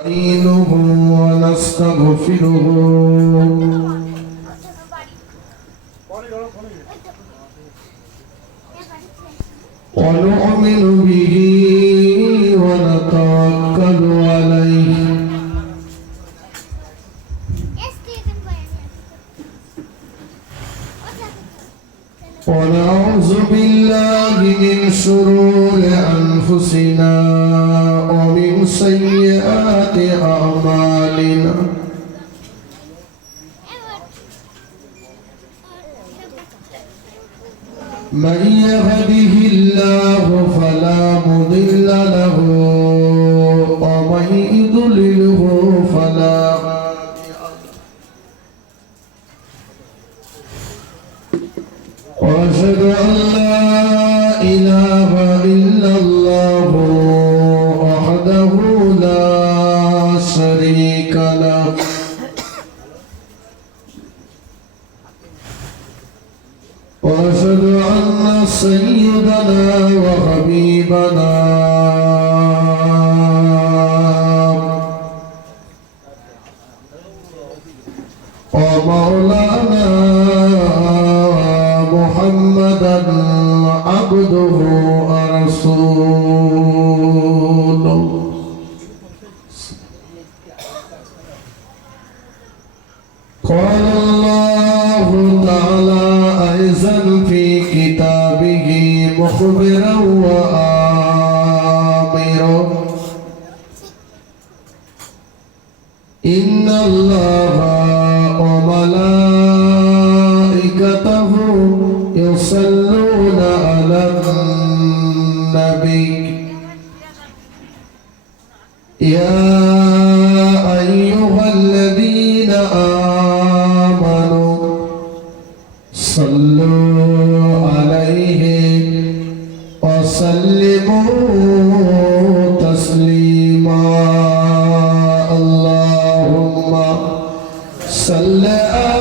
نستعينه ونستغفره ونؤمن به ونتوكل عليه ونعوذ بالله من شرور أنفسنا ومن سيئات أعمالنا من يهده الله فلا مضل له ومن يضلله فلا هادي له وأشهد أن لا إله إلا الله وحده لا شريك له وأشهد أن سيدنا وحبيبنا ومولانا محمدا عبده ورسوله قال الله تعالى أيضا في كتابه مخبرا وآمرا إن الله وملائكته يصلون على النبي يا أيها الذين آمنوا صلوا عليه وسلموا تسليما اللهم صل على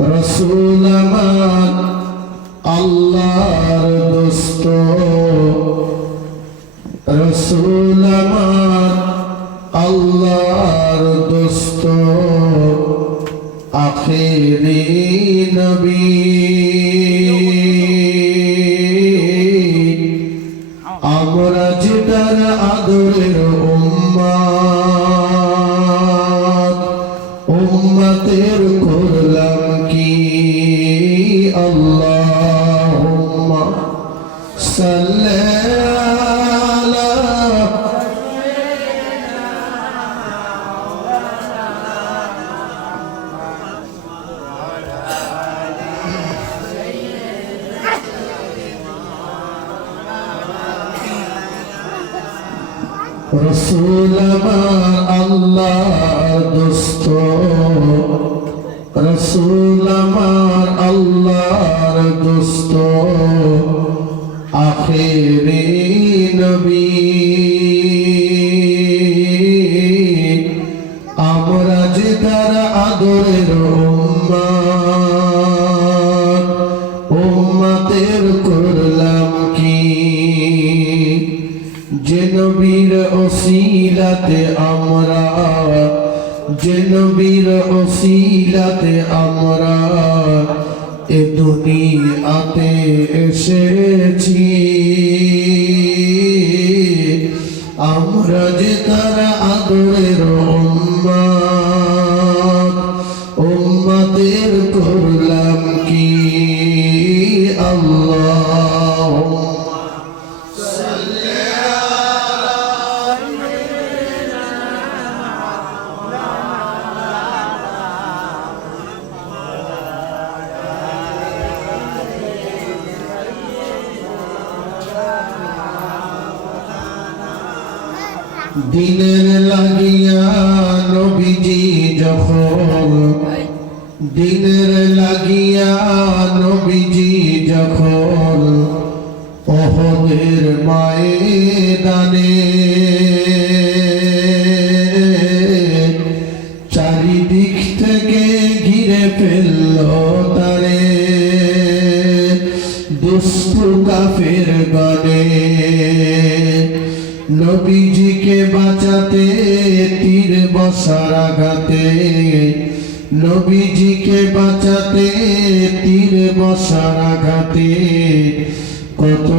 رسول من আল্লাহর দোস্ত রসুল من আল্লাহর দোস্ত আখেরি নবী আমরা যেটার আদরের উম্মত উম্মতের করলাম কি আল্লাহুম্মা সাল্লি আলা রসুল আল্লাহর দোস্ত রসুল আল্লাহর দোস্ত আখেরি নবী আমরা যে তার আদরের উম্মত উম্মতের করলাম কি যে নবীর ওসিলাতে আমরা যে নবীর ওসিলাতে আমরা এ দুনিয়াতে এসেছি আমরা যে তার আদরের উম্মত উম্মতের করলাম কি আল্লাহুম্মা দিনের লাগিয়া নবীজি যখন দিনের লাগিয়া নবীজি যখন ওহদ মোহের ময়দানে চারিদিক থেকে ঘিরে ফেলল তারে দুষ্ট কাফের গণে নবীজিকে বাঁচাতে তীর বর্ষার আঘাতে নবীজিকে বাঁচাতে তীর বর্ষার আঘাতে কত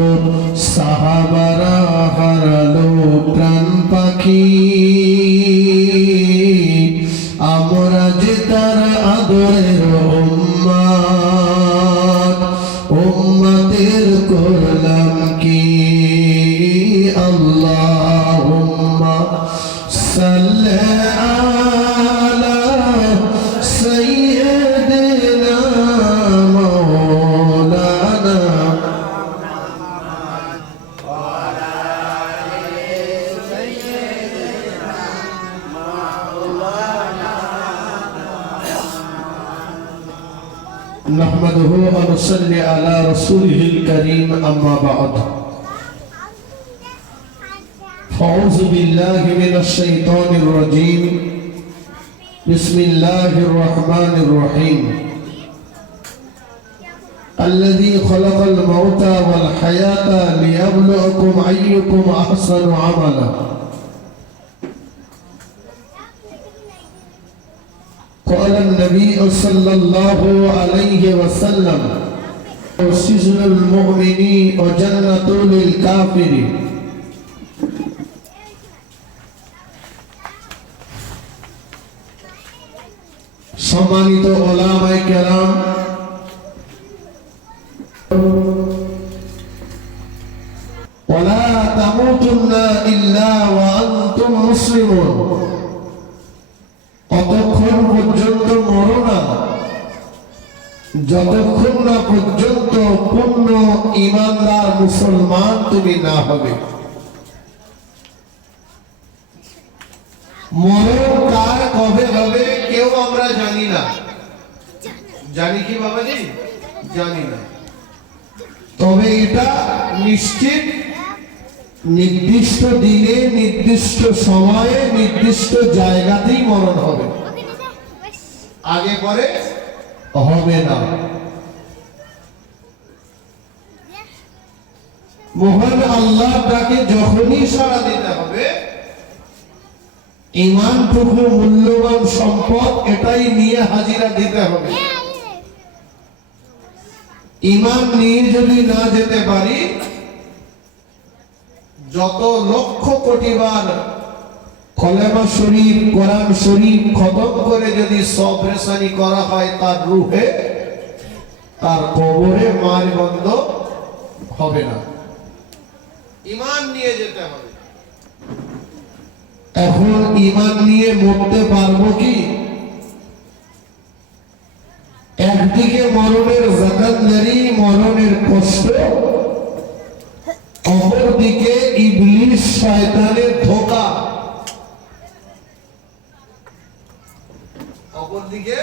সাহাবারা হারালো প্রাণ পাখি আমরা যে তার আদরের উম্মত উম্মতের করলাম কি আল্লাহুম্মা সাল্লি আলা সাইয়্যিদিনা মাওলানা نحمده ونصلي على رسوله الكريم أما بعد أعوذ بالله من الشيطان الرجيم بسم الله الرحمن الرحيم الذي خلق الموت والحياة ليبلوكم أيكم أحسن عملا قال النبي صلى الله عليه وسلم سجن المؤمن وجنة للكافر সম্মানিত ওলামায়ে কেরাম ওয়ালা তামুতুন্না ইল্লা ওয়া আনতুম মুসলিমুন অতক্ষণ পর্যন্ত মরো না যতক্ষণ না পর্যন্ত পূর্ণ ঈমানদার মুসলমান তুমি না হবে মরণ কার কবে হবে কেউ আমরা জানি না জানি কি বাবাজি জানি না তবে এটা নিশ্চিত নির্দিষ্ট দিনে নির্দিষ্ট সময়ে নির্দিষ্ট জায়গাতেই মরণ হবে আগে পরে হবে না মহান আল্লাহর ডাকে যখনই সাড়া দিতে হবে ঈমানটুকু মূল্যবান সম্পদ এটাই নিয়ে হাজিরা দিতে হবে ঈমান নিয়ে যদি না যেতে পারি যত লক্ষ কোটি বার কলেমা শরীফ কোরআন শরীফ খতম করে যদি সবরেসানি করা হয় তার রূহে তার কবরে মার বন্ধ হবে না ঈমান নিয়ে যেতে হবে এখন ঈমান নিয়ে মরতে পারবো কি একদিকে মরণের জাকাতদারি মরণের কষ্ট অপরদিকে ইবলিস শয়তানের ধোঁকা অপরদিকে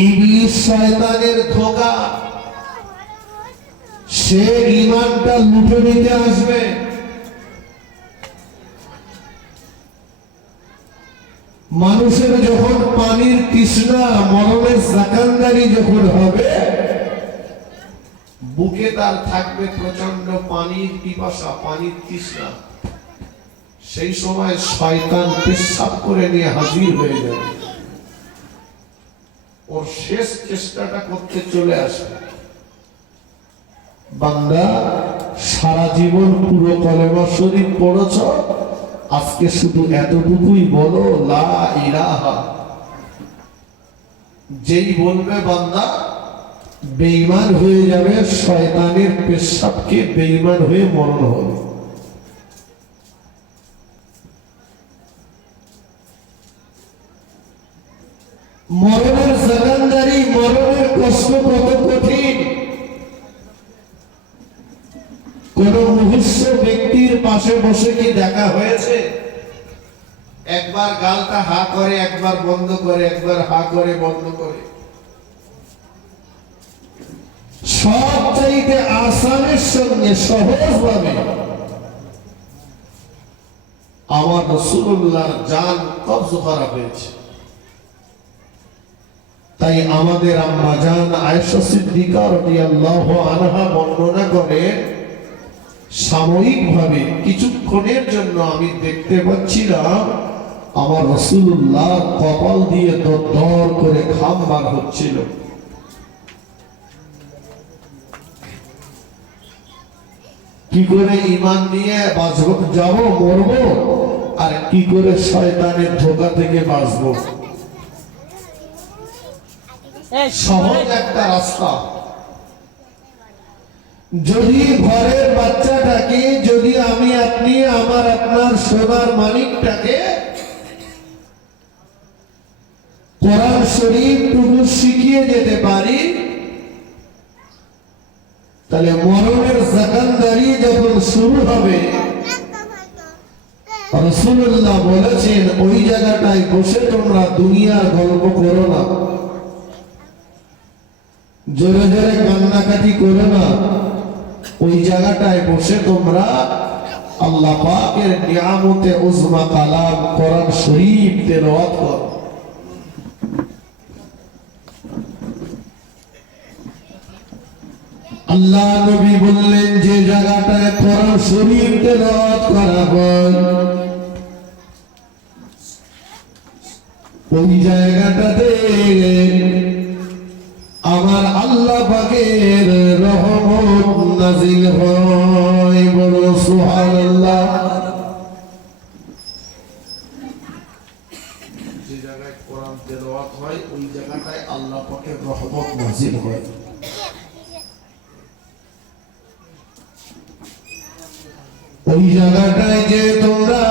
ইবলিস শয়তানের ধোঁকা সে ঈমানটা লুটে নিতে আসবে মানুষের যখন পানির তৃষ্ণা মরণের জাকাতদারি যখন হবে বুকে তার থাকবে প্রচন্ড পানির পিপাসা পানির তৃষ্ণা সেই সময় শয়তান পেশাব করে নিয়ে হাজির হয়ে যাবে ওর শেষ চেষ্টাটা করতে চলে আসবে বান্দা সারা জীবন পুরো কলেমা শরীফ পড়েছ আজকে শুধু এতটুকুই বলো লা ইলাহা যেই বলবে বান্দা বেঈমান হয়ে যাবে শয়তানের পেশাবকে বেঈমান হয়ে মরণ হবে মরণের জাকাতদারি মরণের কষ্ট কত কঠিন কোন মুহূর্ত ব্যক্তির পাশে বসে কি দেখা হয়েছে একবার গালটা হা করে একবার বন্ধ করে একবার হা করে বন্ধ করে সব চাইতে আসানের সঙ্গে সহজভাবে আমার রাসূলুল্লাহর জান কবজ করা হয়েছে। তাই আমাদের আম্মা জান আয়েশা সিদ্দিকা রাদিয়াল্লাহু আনহা বর্ণনা করেন, সাময়িকভাবে কিছুক্ষণের জন্য আমি দেখতে পাচ্ছিলাম আমার রাসূলুল্লাহ কপাল দিয়ে দর করে ঘাম বার হচ্ছিল। কি করে ঈমান নিয়ে বাঁচবো, যাব মরবো, আর কি করে শয়তানের ধোঁকা থেকে বাঁচবো। সহজ একটা রাস্তা। যদি ঘরের বাচ্চাটাকে, যদি আমি আপনি আমার আপনার সোনার মানিকটাকে কোরআন শরীফ টুকু শিখিয়ে যেতে পারি, তাহলে মরণের জাকানদারি যখন শুরু হবে, রাসূলুল্লাহ বলেছেন ওই জায়গাটায় বসে তোমরা দুনিয়ার গল্প করো না, জোরে জোরে কান্নাকাটি করো না, ওই জায়গাটায় বসে তোমরা আল্লাহ পাকের নিয়ামতে উজমা কালাম কোরআন শরীফ তেলাওয়াত করো। আল্লাহ নবী বললেন যে জায়গাটায় কোরআন শরীফ তেলাওয়াত করা হয়, ওই জায়গাটাতে আমার আল্লাহ পাকের রহমত নাযিল হয়। বলো সুবহানাল্লাহ। যে জায়গায় কোরআন তেলাওয়াত হয় ওই জায়গাটায় আল্লাহ পাকের রহমত নাযিল হয়। ওই জায়গাটায় যে তোমরা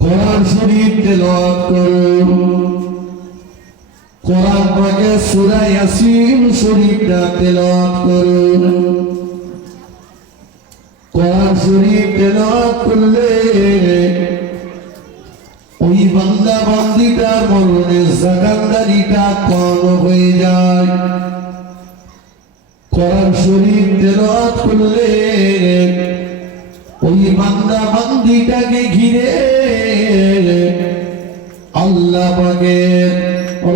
কোরআন শরীফ তেলাওয়াত করো, কোরআন পাকের সূরা ইয়াসিন শরীফটা তেলাওয়াত করো, কোরআন শরীফ তেলাওয়াত করলে ওই বান্দা বান্দিটার মরণের জাকানদারিটা কম হয়ে যায়। কোরআন শরীফ তেলাওয়াত করলে ওই বান্দা বান্দিটাকে ঘিরে আল্লাহ পাকের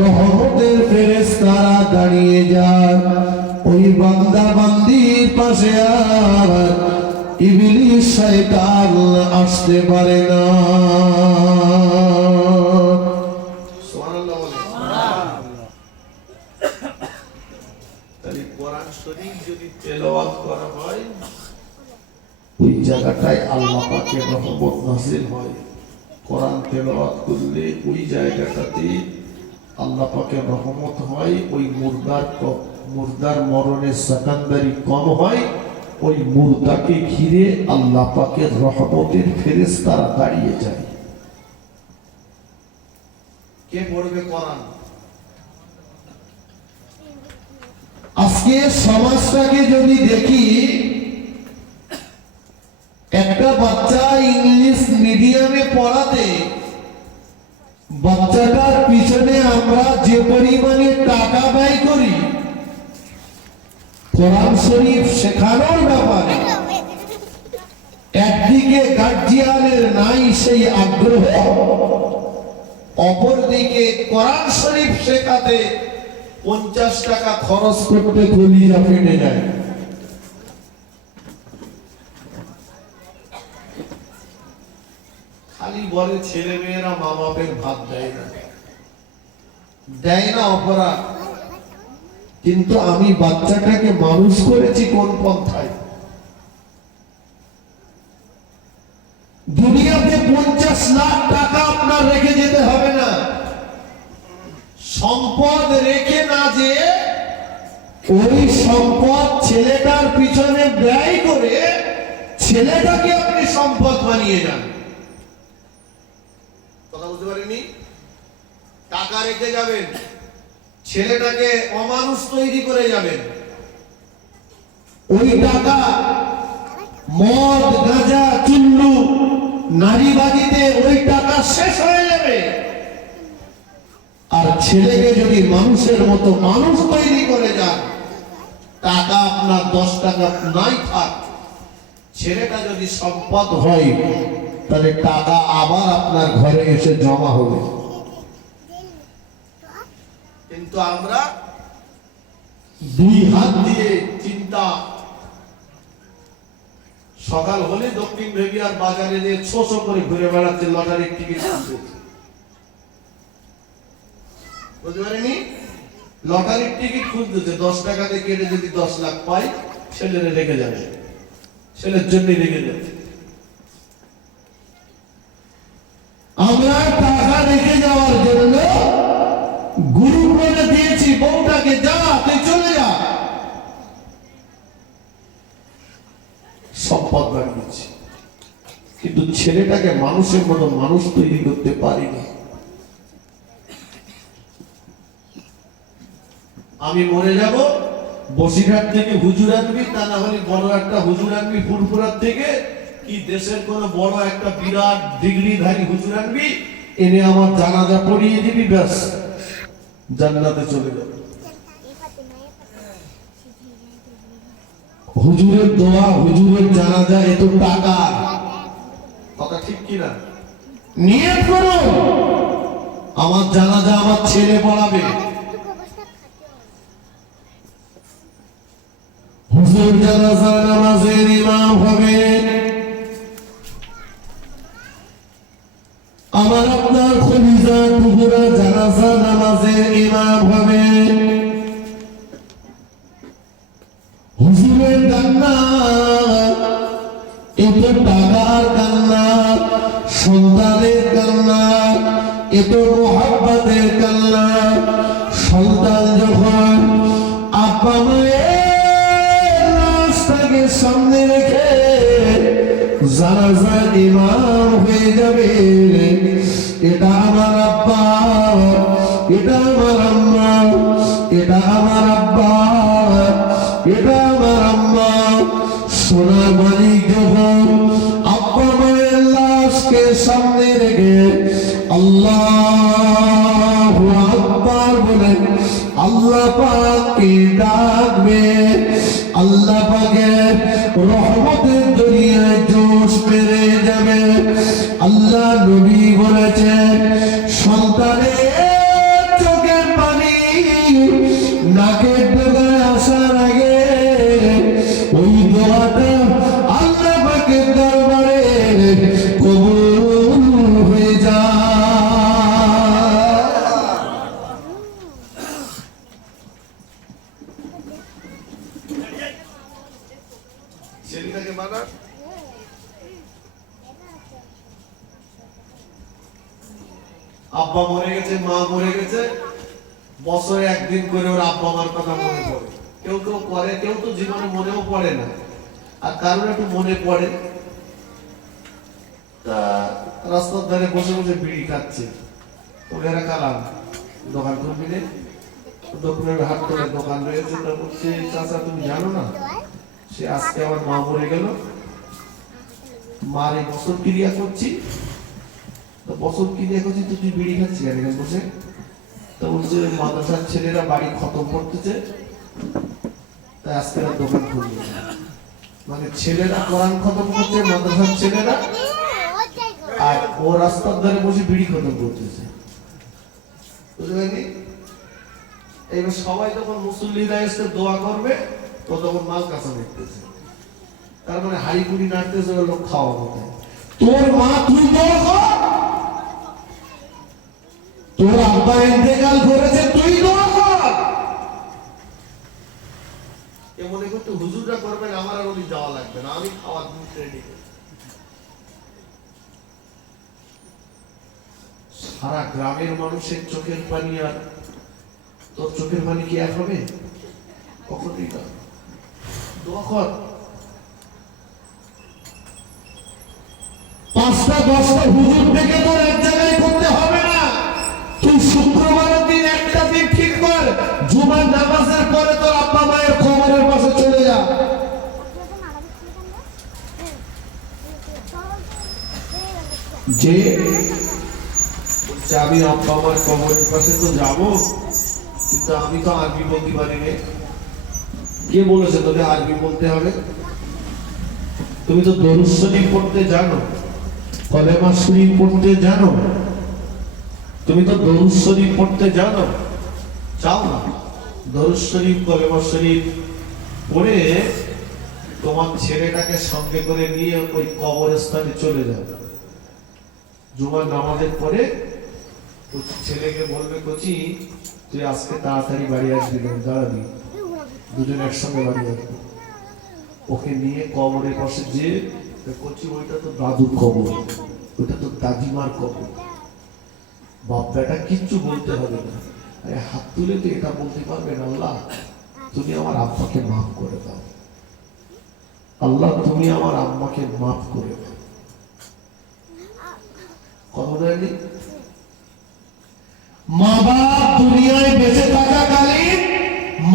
রহমতের ফেরেশতারা দাঁড়িয়ে যায়। ওই বান্দা বান্দির পাশে আর ইবলিস শয়তান আসতে পারে না। সুবহানাল্লাহ বলেন। তাহলে কোরআন শরীফ যদি তেলাওয়াত করা হয় ওই জায়গাটায় আল্লাহ পাকের রহমত নাযিল হয়। কোরআন তেলাওয়াত করলে ওই জায়গাটাতে আল্লাহ পাকের রহমত হয়। ওই মুর্দার মরণের জাকানদারি কম হয়। ওই মুর্দাকে ঘিরে আল্লাহ পাকের রহমতের ফেরেশতারা দাঁড়িয়ে যায়। কে পড়বে কোরআন? আজকে সমাজটাকে যদি দেখি, একটা বাচ্চা ইংলিশ মিডিয়ামে পড়াতে বাচ্চাটার পিছনে আমরা যে পরিমাণে টাকা ব্যয় করি কোরআন শরীফ শেখানোর ব্যাপারে, একদিকে গার্জিয়ানের নাই সেই আগ্রহ, অপরদিকে কোরআন শরীফ শেখাতে 50 টাকা খরচ করতে কলিজা ফেটে যায়। খালি বলে ছেলে মেয়েরা মা বাপের ভাত দেয় না অপরাধ, কিন্তু আমি বাচ্চাটাকে মানুষ করেছি কোন পন্থায়? দুনিয়াতে 50 লাখ টাকা আপনার রেখে যেতে হবে না, সম্পদ রেখে না যে ওই সম্পদ ছেলেটার পিছনে ব্যয় করে ছেলেটাকে আপনি সম্পদ বানিয়ে যান। কথা বুঝতে পারেননি? টাকা রেখে যাবেন, ছেলেটাকে অমানুষ তৈরি করে যাবেন। ওই টাকা মদ গাঁজা চুল্লু নারীবাদীতে ওই টাকা শেষ হয়ে যাবে। আর ছেলেকে যদি মানুষের মতো মানুষ তৈরি করে যান, টাকা আপনার 10 টাকা নাই থাক, ছেলেটা যদি সম্পদ হয় তাহলে টাকা আবার আপনার ঘরে এসে জমা হবে। কিন্তু আমরা দুই হাত দিয়ে চিন্তা, সকাল হলে দক্ষিণ ভেবিয়ার বাজারে যে ছো করে ঘুরে বেড়াচ্ছে লটারির টিকিট কিনতে, বুঝতে পারেনি? লটারির টিকিট খুঁজতেছে, 10 টাকাতে কেটে যদি 10 লাখ পাই ছেলের রেখে যাবে, ছেলের জন্য রেখে যাবে। আমরা টাকা রেখে যাওয়ার জন্য গুরু বলে দিয়েছি বউটাকে, যা তুই চলে যা, সম্পদ বাড়িয়েছি, কিন্তু ছেলেটাকে মানুষের মতো মানুষ তৈরি করতে পারিনি। আমি মরে যাব, বসিরহাট থেকে হুজুর আনবি, তা না হলে বড় একটা হুজুর আনবি ফুরফুরার থেকে, কি দেশের কোন বড় একটা বিরাট ডিগ্রিধারী হুজুর আনবি, এনে আমার জানাজা পড়িয়ে দিবি, ব্যাস জান্নাতে চলে যাবে। হুজুরের দোয়া, হুজুরের জানাজা, এত টাকা, কথা ঠিক কিনা? নিয়ত করো আমার জানাজা আমার ছেলে পড়াবে, হুজুর জানাজা নামাজের ইমাম হবে, আমার আপনার খলিফা টুকুরা জানাজা নামাজের ইমাম হবে। হুজুরের কান্না এত টাকার কান্না, সন্তানের কান্না, এত মোহাব্বতের কান্না। সন্তান যখন আব্বা মায়ের লাশটাকে সামনে রেখে জানাজার ইমাম হয়ে যাবে, এটা আমার আব্বা, এটা আমার আম্মা, এটা আমার আব্বা, এটা আমার আম্মা। সোনার মালিক যখন আব্বা মায়ের লাশকে সামনে রেখে আল্লাহু আকবার বলে আল্লাহ পাককে ডাকবে, আল্লাহ পাকের রহমতের দরিয়ায় জোশ পেরে যাবে। আল্লাহ নবী বলেছেন, সন্তানের চোখের পানি নাকের ডগায় আসার আগে ওই দোয়াটা আল্লাহ পাকের দরবারে কবুল হয়ে যায়। ছেলেটাকে মানা, আব্বা মরে গেছে, মা মরে গেছে, বছরে একদিন করে ওর আব্বা মার কথা মনে পড়ে। কেউ কেউ করে, কেউ তো জীবনে মনেও পড়ে না, আর কারোর একটু মনে পড়ে। তা রাস্তার ধারে বসে বসে বিড়ি খাচ্ছে, ওরা কালাম দোকান করবি রে, দোকানের হাট করে দোকান রয়েছে। তা বলছে, চাচা তুমি জানো না সে আজকে আমার মা মরে গেল, মার এই বছর ক্রিয়া করছি। তো বছর ক্রিয়া করছি তো তুই বিড়ি খাচ্ছি কেন বসে? তো বলছে, মাদ্রাসার ছেলেরা বাড়ি খতম করতেছে, তাই আজকে দোকান খুলবে। মানে ছেলেরা কোরআন খতম করছে, মাদ্রাসার ছেলেরা, আর ও রাস্তার ধারে বসে বিড়ি খতম করতেছে, বুঝতে পারলি? এইবার সবাই যখন মুসল্লিরা এসে দোয়া করবে, ও তখন মাল কাঁচা দেখতেছে, তার মানে হাড়ি কুড়ি নাড়তেছে, ওর লোক খাওয়া কোথায়? তোর মা তুই দোয়া কর, তোর আব্বা ইন্তেকাল করেছে তুই দোয়া কর। এ মনে করতে হুজুররা করবেন, আমার আর ওই যাওয়া লাগবে না, আমি খাওয়ার দিন রেডি করি। সারা গ্রামের মানুষের চোখের পানি আর তোর চোখের পানি কি এক হবে? কখনই না। দোয়া কর। 5টা 10টা হুজুর থেকে তোর এক জায়গায় করতে হবে না। তুই শুক্রবারের দিন একটা দিন ঠিক কর, জুমার নামাজের পরে তোর আব্বা মায়ের কবরের পাশে চলে যা। যে যে আমি আব্বা আমার কবরের পাশে তো যাবো, কিন্তু আমি তো আরবি বলতে পারি না। কে বলেছে তোকে আরবি বলতে হবে? তুমি তো দরুদ শরীফ পড়তে জানো, কলেমা শরীফ পড়তে জানো, তুমি তো দরুদ শরীফ পড়তে জানো, চাও না দরুদ শরীফ কলেমা শরীফ পড়ে তোমার ছেলেটাকে সঙ্গে করে নিয়ে ওই কবরস্থানে চলে যাও। জুমার নামাজের পরে ছেলেকে বলবে, কচি তুই আজকে তাড়াতাড়ি বাড়ি আসবি, দাঁড়াবি, দুজন একসঙ্গে বাড়ি আসবি। ওকে নিয়ে কবরের পাশে যে কচি, ওইটা তো দাদুর কবর, ওইটা তো দাদিমার কবর। বাপ বেটা কিচ্ছু বলতে হবে না, হাত তুলে তো এটা বলতে পারবেন, আল্লাহ তুমি আমার আব্বাকে মাফ করে দাও, আল্লাহ তুমি আমার আম্মাকে মাফ করে দাও। কথা বলেনি? মা বাপ দুনিয়ায় বেঁচে থাকাকালীন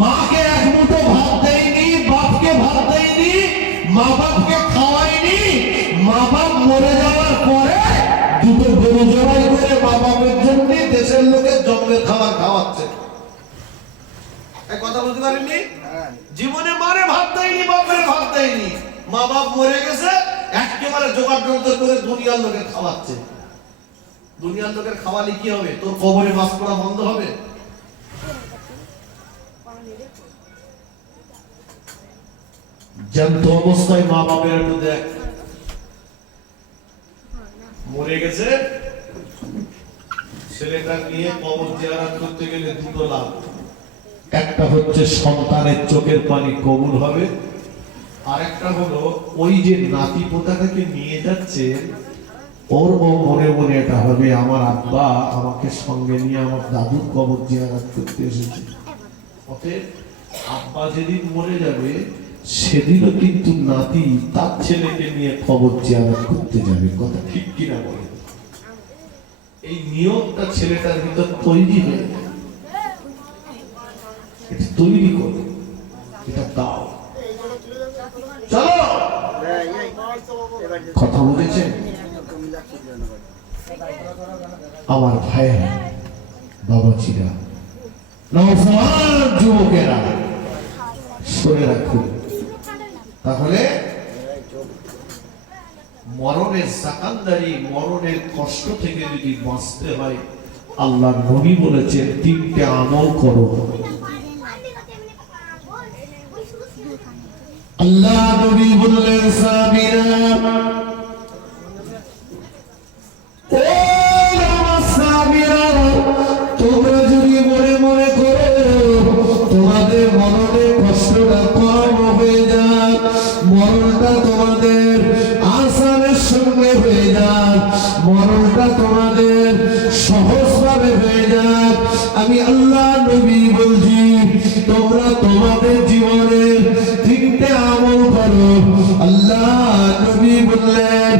মাকে এক মুঠো ভাত দেয়নি, বাপকে ভাত দেয়নি, মা বাপকে খাওয়ায়নি। মা বাপ মরে যাওয়ার পরে দুটো গরু জবাই করে মা বাপের জন্য দেশের লোকের জন্মের খাবার খাওয়াচ্ছে। কথা বলতে পারেননি? জীবনে মারে ভাত দেয়নি, বাপের ভাত দেয়নি, মা বাপ মরে গেছে, একেবারে জোগাড় যন্ত্র করে দুনিয়ার লোকের খাওয়াচ্ছে। দুনিয়ার লোকের খাওয়ালে কি হবে? তোর কবরে বাস করা বন্ধ হবে? জ্যান্ত অবস্থায় মা বাপের একটু দেখ, মরে গেছে, ছেলেটা নিয়ে কবর জিয়ারত করতে গেলে দুটো লাভ। একটা হচ্ছে সন্তানের চোখের পানি কবুল হবে, আর একটা হলো ওই যে নাতি পোতাটাকে নিয়ে যাচ্ছে ওর ও মনে মনে এটা হবে, আমার আব্বা আমাকে সঙ্গে নিয়ে আমার দাদুর কবর জিয়ারত করতে এসেছে। অতএব আব্বা যেদিন মরে যাবে সেদিনও কিন্তু নাতি তার ছেলেকে নিয়ে কবর জিয়ারত করতে যাবে। কথা ঠিক কিনা বলে? এই নিয়মটা ছেলেটার ভিতর তৈরি হয়ে যায়, এটা তৈরি করো, এটা দাও। চলো, কথা বলেছেন আমার ভাইয়েরা, বাবাজিরা, নওজওয়ান যুবকেরা, শুনে রাখুন। তাহলে মরণের সাকান্দারি, মরণের কষ্ট থেকে যদি বাঁচতে হয়, আল্লাহ নবী বলেছেন তিনটে আমল করো। আল্লাহ নবী বললেন, সাবিরা ও আমার সাবিরা, তোমরা যদি মনে মনে করো তোমাদের মরণের কষ্টটা কম হয়ে যাক, মরণটা তোমাদের আসানের সঙ্গে হয়ে যাক, মরণটা তোমাদের সহজভাবে হয়ে যাক, আমি আল্লাহ নবী বলছি তোমরা তোমাদের জীবনের তিনটে আমল করো। আল্লাহ নবী বললেন,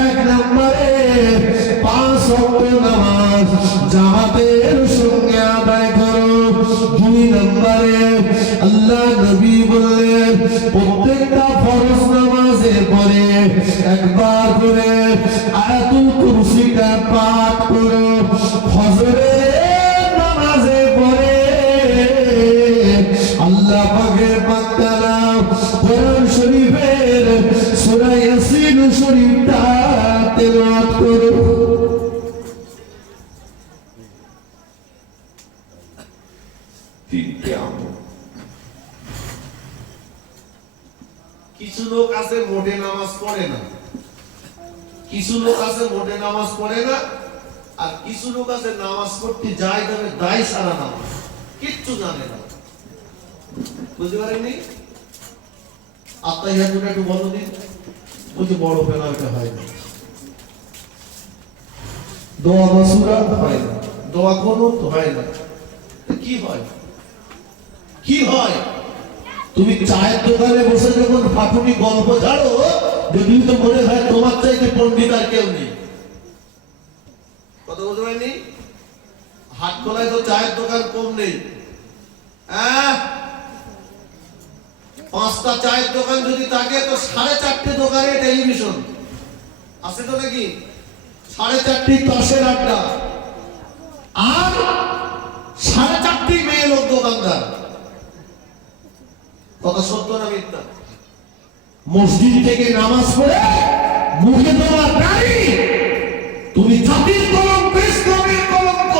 এক নম্বরে 5 ওয়াক্ত নামাজ জামাতের সঙ্গে আদায় করো। 2 নম্বরে আল্লাহ নবী বললেন, প্রত্যেকটা ফরজ নামাজের পরে একবার করে আয়াতুল কুরসিটা পাঠ করো। ফজরের নামাজের পরে আল্লাহ পাকের পাক কালাম কোরআন শরীফের সূরা ইয়াসিন শরীফটা তেলাওয়াত করো। তিনটে আমল। কিছু লোক আছে মোটে নামাজ পড়ে না, কিছু লোক আছে মোটে নামাজ পড়ে না, আর কিছু লোক আছে নামাজ পড়তে যায় তবে দায় সারা নামাজ, কিচ্ছু জানে না। বুঝতে পারেননি? আত্মাহিয়াতুটা একটু বলো দিন। বলছি বড় পেনালটা হয় না, দোয়া মাসুরা হয় না, দোয়া কুনুত হয় না। কি হয়? কি হয়? তুমি চায়ের দোকানে বসে যখন ফাটুনি গল্প ঝাড়ো, যদি তো মনে হয় তোমার চাইতে পণ্ডিত আর কেউ নেই। কথা বলতে পারিনি? হাট খোলায় তো চায়ের দোকান কম নেই। 5টা চায়ের দোকান যদি থাকে তো 4.5টে দোকানে টেলিভিশন আছে তো নাকি? 4.5টি তাসের আড্ডা, আর 4:30 মেয়ে লোক দোকানদার। কথা সত্য না মিথ্যা? মসজিদ থেকে নামাজ পড়ে মুখে তোমার দাড়ি, তুমি জাতির কলঙ্ক, ইসলামের কলঙ্ক।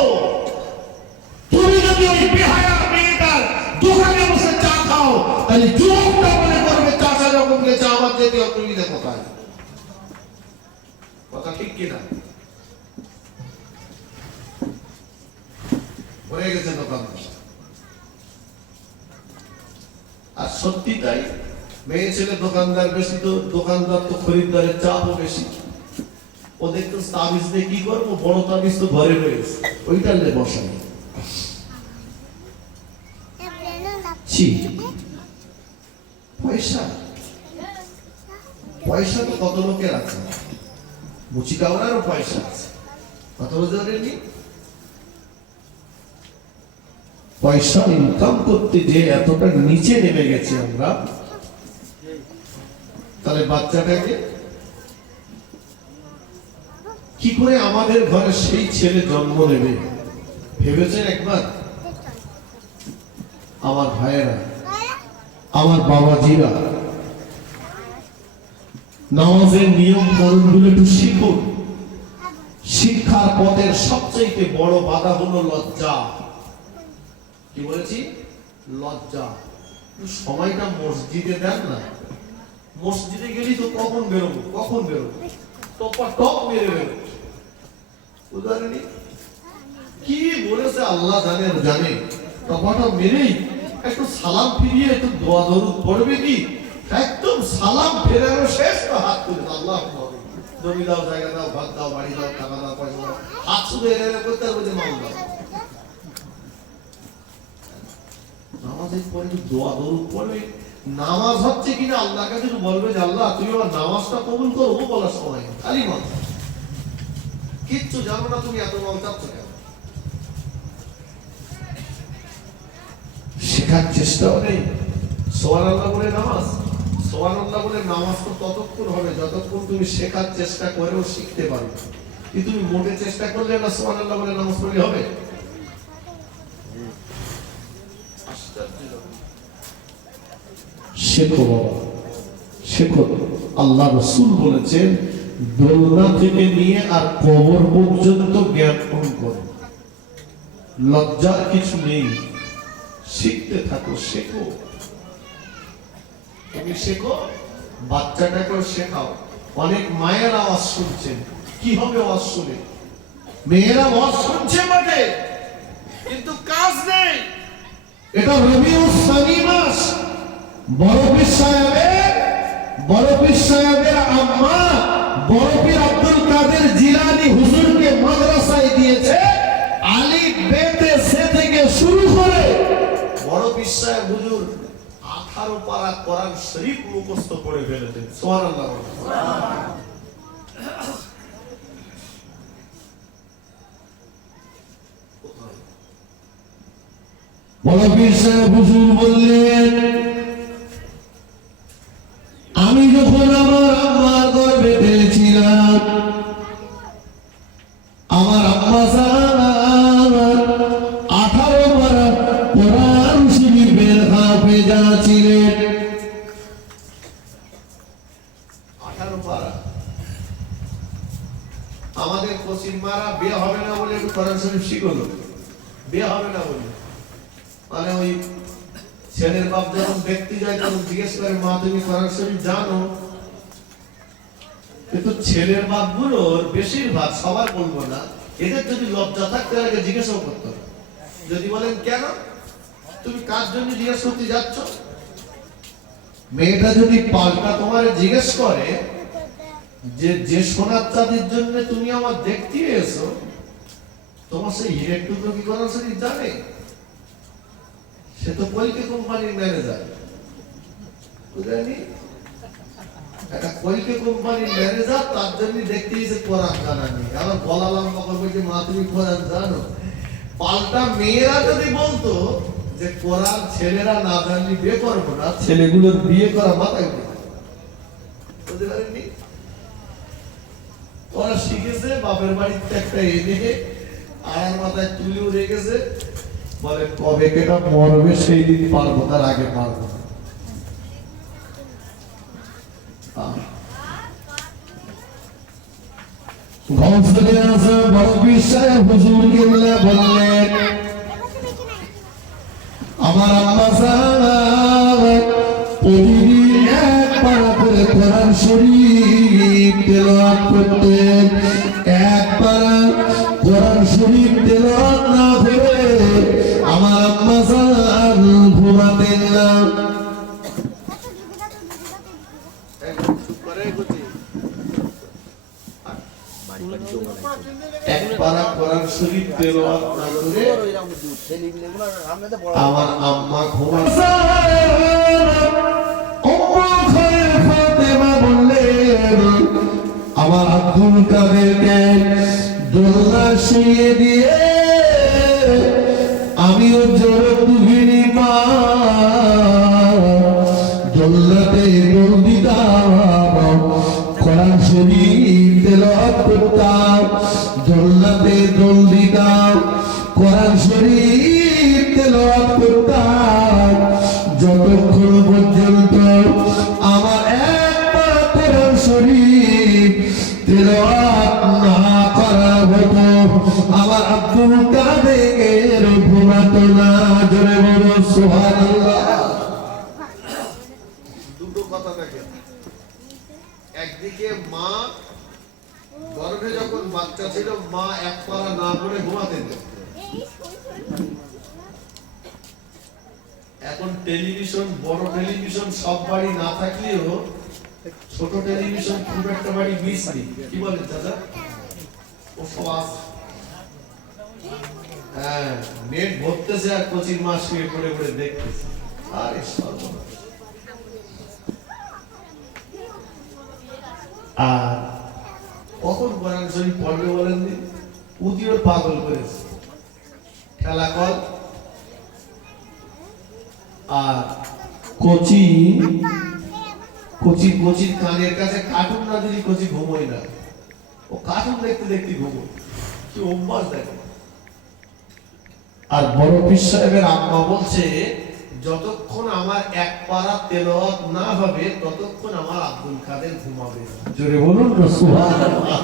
তুমি যদি ওই বেহায়া মেয়েটার দোকানে বসে চা খাও, তাহলে যুবকটা মনে করবে চাচা যখন গেছে আমার যেতে অসুবিধা কোথায়? কথা ঠিক কিনা? হয়ে গেছে দোকানদার। আর সত্যি তাই, মেয়ে ছেলে দোকানদার বেশি, তো দোকানদার তো খরিদ্দারের চাপও বেশি। ও দেখতো তাবিজ দিয়ে কি করবো, বড় তাবিজ তো ঘরে রয়েছে, ওইটা নিয়ে বসাই। পয়সা পয়সা তো কত লোকের আছে, মুচি কাওয়ারও পয়সা আছে, কত রোজগারেরই। পয়সা ইনকাম করতে যে এতটা নিচে নেমে গেছি আমরা, তাহলে বাচ্চাটাকে কি করে আমাদের ঘরে সেই ছেলে জন্ম নেবে ভেবেছেন একবার? আমার ভাইয়েরা, আমার বাবাজিরা, নামাজের নিয়ম কানুনগুলো একটু শিখুন। শিক্ষার পথের সবচেয়ে বড় বাধা হলো লজ্জা। কি বলেছি? লজ্জা। সময়টা মসজিদে দেন না, মসজিদে গেলি তো কখন বেরোবো, কখন বেরোবো, টপা টপ মেরে বেরোবো। উদাহরণ কি বলেছে আল্লাহ জানে, জানে টপাটা মেরেই একটু সালাম ফিরিয়ে একটু দোয়া দরুদ পড়বে, কি একদম সালাম ফেরানো শেষ তো হাত তুলে আল্লাহ হবে, জমি দাও, জায়গা দাও, ভাত দাও, বাড়ি দাও, টাকা দাও, পয়সা দাও, হাত শুধু এনে করতে হবে যে মাল দাও। নামাজের পরে দোয়া দরুদ পড়বে। নামাজ হচ্ছে কিনা আল্লাহর কাছে বলবে যে আল্লাহ তুমি আমার নামাজটা কবুল করো, বলার সময় খালি মাত্র কিচ্ছু জানো না, তুমি এত মাল চাচ্ছ কেন? শেখার চেষ্টাও নেই। সুবহানাল্লাহ বলে নামাজ, সুবহানাল্লাহ বলে নামাজ তো ততক্ষণ হবে যতক্ষণ তুমি শেখার চেষ্টা করেও শিখতে পারবে। কি তুমি মোটে চেষ্টা করলে না সুবহানাল্লাহ বলে নামাজ পড়লে হবে? শেখো বাবা, শেখো। আল্লাহ রাসূল বলেছেন দোলনা থেকে নিয়ে আর কবর পর্যন্ত জ্ঞান গ্রহণ করো। লজ্জার কিছু নেই, শিখতে থাকো, শেখো। তুমি শেখো, বাচ্চাটাকেও শেখাও। অনেক মায়ের আওয়াজ শুনছেন, কি হবে আওয়াজ শুনে? মেয়েরা আওয়াজ শুনছে বটে, কিন্তু কাজ নেই। এটা রবিউল সানি মাস। বড় পীর সাহেবের আম্মা বড় পীর আব্দুল কাদের জিলানী হুজুরকে মাদ্রাসায় দিয়েছে। আলিফ বেতে সে থেকে শুরু করে বড় পীর সাহেব হুজুর 18 পারা কোরআন শরীফ মুখস্থ করে ফেলেছেন। সুবহানাল্লাহ। বড় পীর সাহেব হুজুর বললেন, আমি যখন আমার আম্মার গর্ভে ছিলাম, আমার আম্মা 18 পারা কোরআন শরীফের হাফেজা ছিলেন। 18 পারা। আমাদের পশ্চিম মারা বিয়ে হবে না বলে কোরআন শরীফ শিখলো, বিয়ে হবে না বলে। মানে ওই ছেলের বাপ যখন ব্যক্তি যায় তখন জিজ্ঞেস করে, মা তুমি কোরআন শরীফ জানো? কিন্তু ছেলের বাপ গুলোর বেশিরভাগ, সবার বলবো না, এদের যদি লজ্জা থাকতে আগে জিজ্ঞেসও করতো। যদি বলেন কেন, তুমি কার জন্য জিজ্ঞেস করতে যাচ্ছ? মেয়েটা যদি পাল্টা তোমার জিজ্ঞেস করে যে সোনার চাঁদির জন্য তুমি আমার দেখতে এসো, তোমার সেই হিরের টুকরো কি কোরআন শরীফ জানে? সে তো কলকে কোম্পানির ম্যানেজার, বুঝলেনি? একটা কলকে কোম্পানির ম্যানেজার, তার জন্য দেখতে এসে কোরআন জানা নেই। আবার বলা লম্বা করবো যে মা তুমি কোরআন জানো। পাল্টা মেয়েরা যদি বলতো যে কোরআন ছেলেরা না জানলে বিয়ে করবো না, ছেলেগুলোর বিয়ে করা মাথায় বুঝতে পারেননি? ওরা শিখেছে বাপের বাড়িতে একটা এনে আয়ার মাথায় তুলিও রেখেছে, বলে কবে কেটা মরবে সেই দিন পারবো, তার আগে পারবো না। গৌসুল আজম বড় বিশ্বাস হুজুর কেবলা বললেন, আমার আম্মা জান প্রতিদিন এক পারা করে কোরআন শরীফ তেলাওয়াত করতেন। এক পারা কোরআন শরীফ তেলাওয়াত না করে আমার আম্মা জান ঘুমাতেন না। এক পারা কোরআন শরীফ তেলাওয়াত না করে আমার আম্মা আমার আব্দুল কাদেরকে দোলনা শুয়ে দিয়ে আমিও জোর দুহিনী মা দোলনাতে দোল দিতাম, কোরআন শরীফ তেলাওয়াত করতাম, দোলনাতে দোল দিতাম, কোরআন শরীফ তেলাওয়াত করতাম, যতক্ষণ পর্যন্ত আমার একবার কোরআন শরীফ তেলাওয়াত না করা হতো আমার আব্দুল কাদের ঘুমাতো না। জোরে বলো সুবহানাল্লাহ। দুটো কথা থাকে, একদিকে মা গর্ভে যখন বাচ্চা ছিল মা এক পারা না করে ঘুমাতেন। এখন টেলিভিশন, বড় টেলিভিশন সব বাড়ি না থাকলেও ছোট টেলিভিশন খুব একটা বাড়ি মিস নেই। কি বলেন দাদা? ও সব আছে। হ্যাঁ, নেট ভরতেছে আর কোচিং মা শুয়ে পড়ে পড়ে দেখতেছে। আরে সর্বনাশ। আর কখন কোরআন শরীফ পড়বে বলেন দিন? উদিও পাগল করেছে, খেলা কল। আর কোচি কোচির কানের কাছে কার্টুন না দিলে কোচি ঘুমোয় না। ও কার্টুন দেখতে দেখতে ঘুমোয়, কি অভ্যাস দেখে। আর বড় পীর সাহেবের আম্মা বলছে, যতক্ষণ আমার এক পারা তেলাওয়াত না হবে ততক্ষণ আমার আব্দুল কাদের ঘুমাবে না। জোরে বলুন না সুবহানাল্লাহ।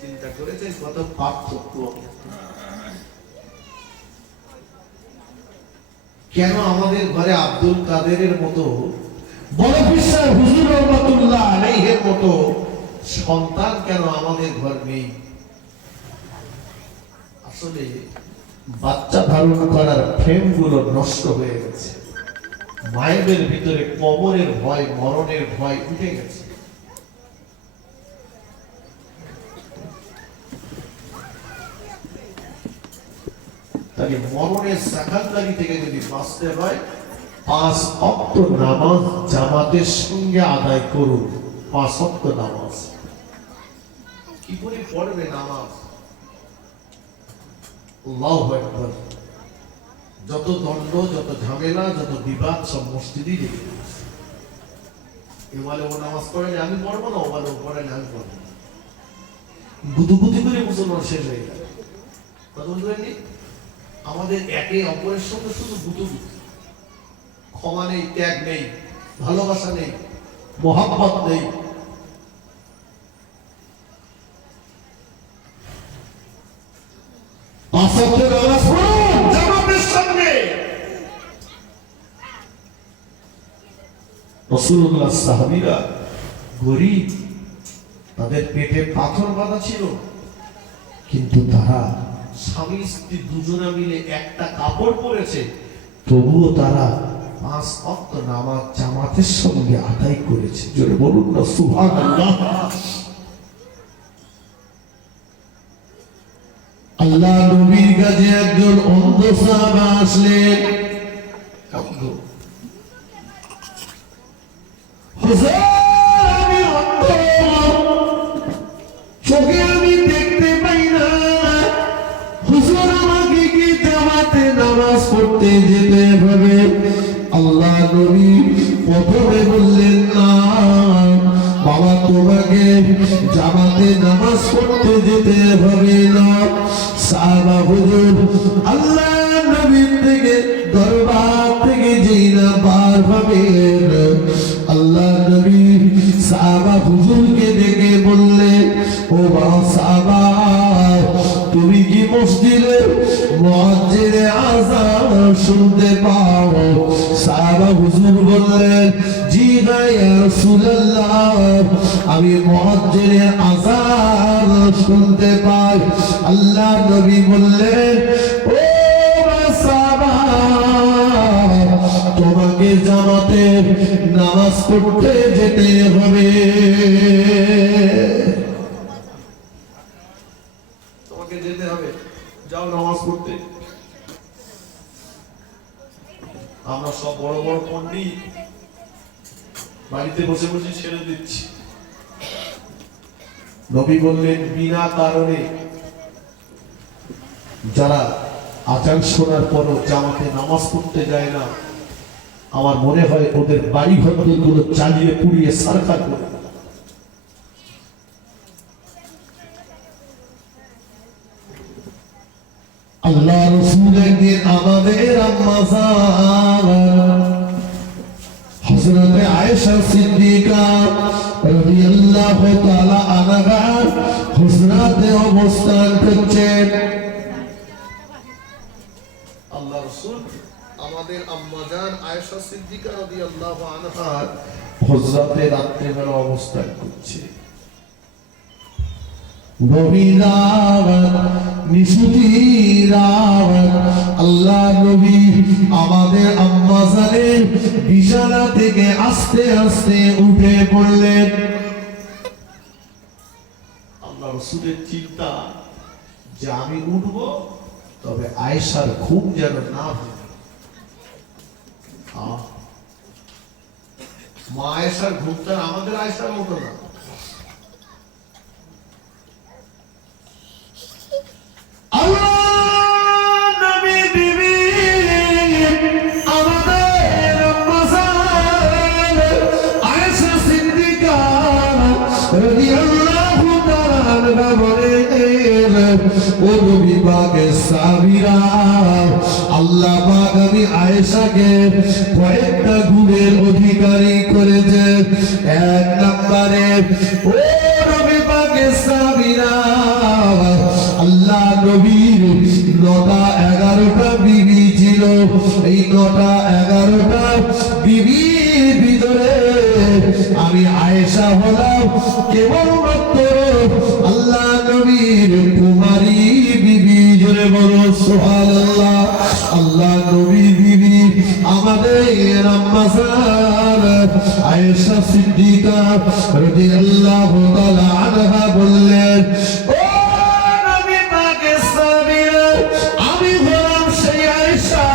চিন্তা করেছেন কত পার্থক্য। কেন আমাদের ঘরে আব্দুল কাদেরের মতো বড় পীর সাহেব হুজুর রহমাতুল্লাহ আলাইহির মতো সন্তান কেন আমাদের ঘর নেই? আসলে বাচ্চা ধারণ করার ফ্রেম গুলো নষ্ট হয়ে গেছে। মায়েদের ভিতরে কবরের ভয়, মরণের ভয় উঠে গেছে। তাই মরণের সাকালদারি থেকে যদি বাঁচতে হয় 5 ওয়াক্ত নামাজ জামাতের সঙ্গে আদায় করুন। 5 ওয়াক্ত নামাজ কি করে পড়বে? নামাজ আল্লাহু আকবার। যত দ্বন্দ্ব, যত ঝামেলা, যত বিবাদ সব মসজিদই লেগে গেছে। এ বলে ও নামাজ পড়ে আমি পড়বো না, ও বলে ও পড়ে আমি পড়বো না। গুদুগুদি করে মুসলমান শেষ হয়ে গেল। কথা বুঝলেন? আমাদের একে অপরের সঙ্গে শুধু গুদুগুদি, ক্ষমা নেই, ত্যাগ নেই, ভালোবাসা নেই, মহব্বত নেই। রাসূলুল্লাহ সাহাবীরা গরীব, তাদের পেটে পাথর বাঁধা ছিল, কিন্তু তারা স্বামী স্ত্রী দুজনে মিলে একটা কাপড় পরেছে, তবুও তারা 5 ওয়াক্ত নামাজ জামাতের সঙ্গে আদায় করেছে। জোরে বলুন না সুবহানাল্লাহ। আল্লাহ নবীর কাছে একজন অন্ধ সাহাবা আসলেন। হুজুর, আমি অন্ধ, চোখে আমি দেখতে পাই না, হুজুর আমাকে কি জামাতে নামাজ পড়তে যেতে হবে? আল্লাহ নবী প্রথমে বললেন না, বাবা তোমাকে জামাতে নামাজ পড়তে যেতে হবে না। সাহাবা হুজুর আল্লাহ নবীর থেকে দরবার থেকে যেই না বার হবেন, আল্লাহ নবী সাহাবা হুজুরকে ডেকে বললেন, ও বাবা সাহাবা, তুমি কি মসজিদে মুয়াজ্জিনে আযান শুনতে পাও? সাহাবা হুজুর বললেন, জি না ইয়া রাসূলুল্লাহ, আমি মুয়াজ্জিনে আযান শুনতে পাই। আল্লাহ নবী বললেন, ও সাহাবা, তোমাকে জামাতে নামাজ পড়তে যেতে হবে। তোমাকে যেতে হবে, যাও নামাজ পড়তে। আমরা সব বড় বড় পণ্ডিত বাড়িতে বসে বসে ছেড়ে দিচ্ছি। নবী বললেন, বিনা কারণে যারা আজান শোনার পরও জামাতে নামাজ পড়তে যায় না, আমার মনে হয় ওদের বাড়ি ঘরগুলো চালিয়ে পুড়িয়ে সরকার করে। আল্লাহ রাসূল একদিন আমাদের আম্মা জান হযরত আয়েশা সিদ্দিকা রাদিয়াল্লাহু তাআলা আনহা হুজরাতে অবস্থান করছেন। আল্লাহ রাসূল আমাদের আম্মা জান আয়েশা সিদ্দিকা রাদিয়াল্লাহু আনহা হুজরাতে রাত্রিবেলা অবস্থান করছে। আল্লাহ নবী আমাদের আম্মা জানের বিছানা থেকে আস্তে আস্তে উঠে পড়লেন। আল্লাহ রাসূলের চিন্তা যে আমি উঠব, তবে আয়েশার ঘুম যেন না ভাঙে। মা আয়েশার ঘুমটা আমাদের আয়েশার মতো না। আল্লাহ পাক আমি আয়েশাকে কয়েকটা গুণের অধিকারী করেছে। এক নম্বরে, ও নবী পাকের সাবিরা, আল্লাহ নবীর 9টা 11টা বিবি ছিল। এই 9টা 11টা বিবির ভিতরে আমি আয়েশা হলাম কেবলমাত্র আল্লাহ নবীর কুমারী বিবি। জোরে বলো সুবহানাল্লাহ। আল্লাহ নবীর বিবি আমাদের আম্মা জান আয়েশা সিদ্দিকা রাদিয়াল্লাহু তাআলা আনহা বললেন, ও নবী পাকের সাবিরা, আমি হলাম সেই আয়েশা।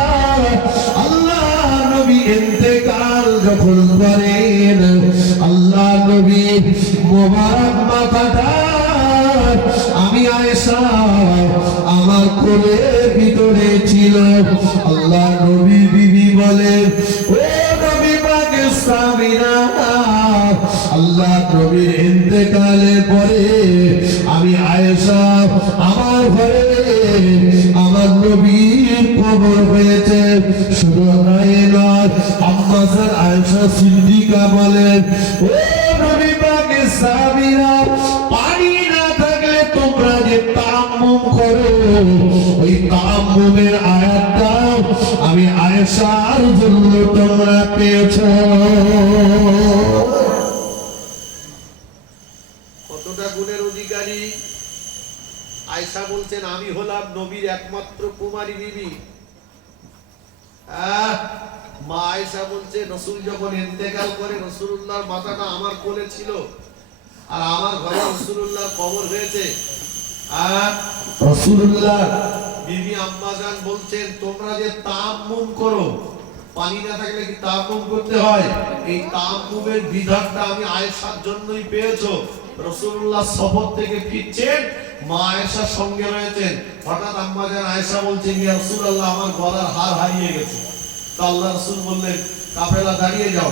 আল্লাহ নবী ইন্তেকাল যখন করেন, আল্লাহ নবী মোবারক মাথাটা আমি আয়েশা আমার কোলের ভিতরে ছিল। আল্লাহ নবী বিবি বলেন, ও নবী পাকের সাবিরা, আল্লাহ নবীর ইন্তেকালের পরে আমি আয়েশা আমার ঘরে আমার নবীর কবর হয়েছে। শুধু তাই নয়, আম্মা জান আয়েশা সিদ্দিকা বলেন, ও নবী পাকের সাহাবীরা, পানি না থাকলে তোমরা যে তায়াম্মুম করো, ওই তায়াম্মুমের আয়াতটা আমি আয়েশার জন্য তোমরা পেয়েছো। কতটা গুণের অধিকারী! আয়েশা বলছেন, আমি হলাম নবীর একমাত্র কুমারী বিবি। মা আয়েশা বলছে, রাসূল যখন ইন্তেকাল করে রাসূলুল্লাহর মাথাটা আমার কোলে ছিল, আর আমার ঘরে রাসূলুল্লাহর কবর হয়েছে। রাসূলুল্লাহ বিবি আম্মা জান বলছেন, তোমরা যে তায়াম্মুম করো, পানি না থাকলে কি তায়াম্মুম করতে হয়? এই তায়াম্মুমের বিধানটা আমি আয়েশার জন্যই পেয়েছো। রাসূলুল্লাহ সফর থেকে ফিরছেন, মা আয়েশার সঙ্গে রয়েছেন। হঠাৎ আম্মা জান আয়েশা বলছেন, ইয়া রাসূলুল্লাহ, আমার গলার হার হারিয়ে গেছে। তো আল্লাহ রাসূল বললেন, কাফেলা দাঁড়িয়ে যাও।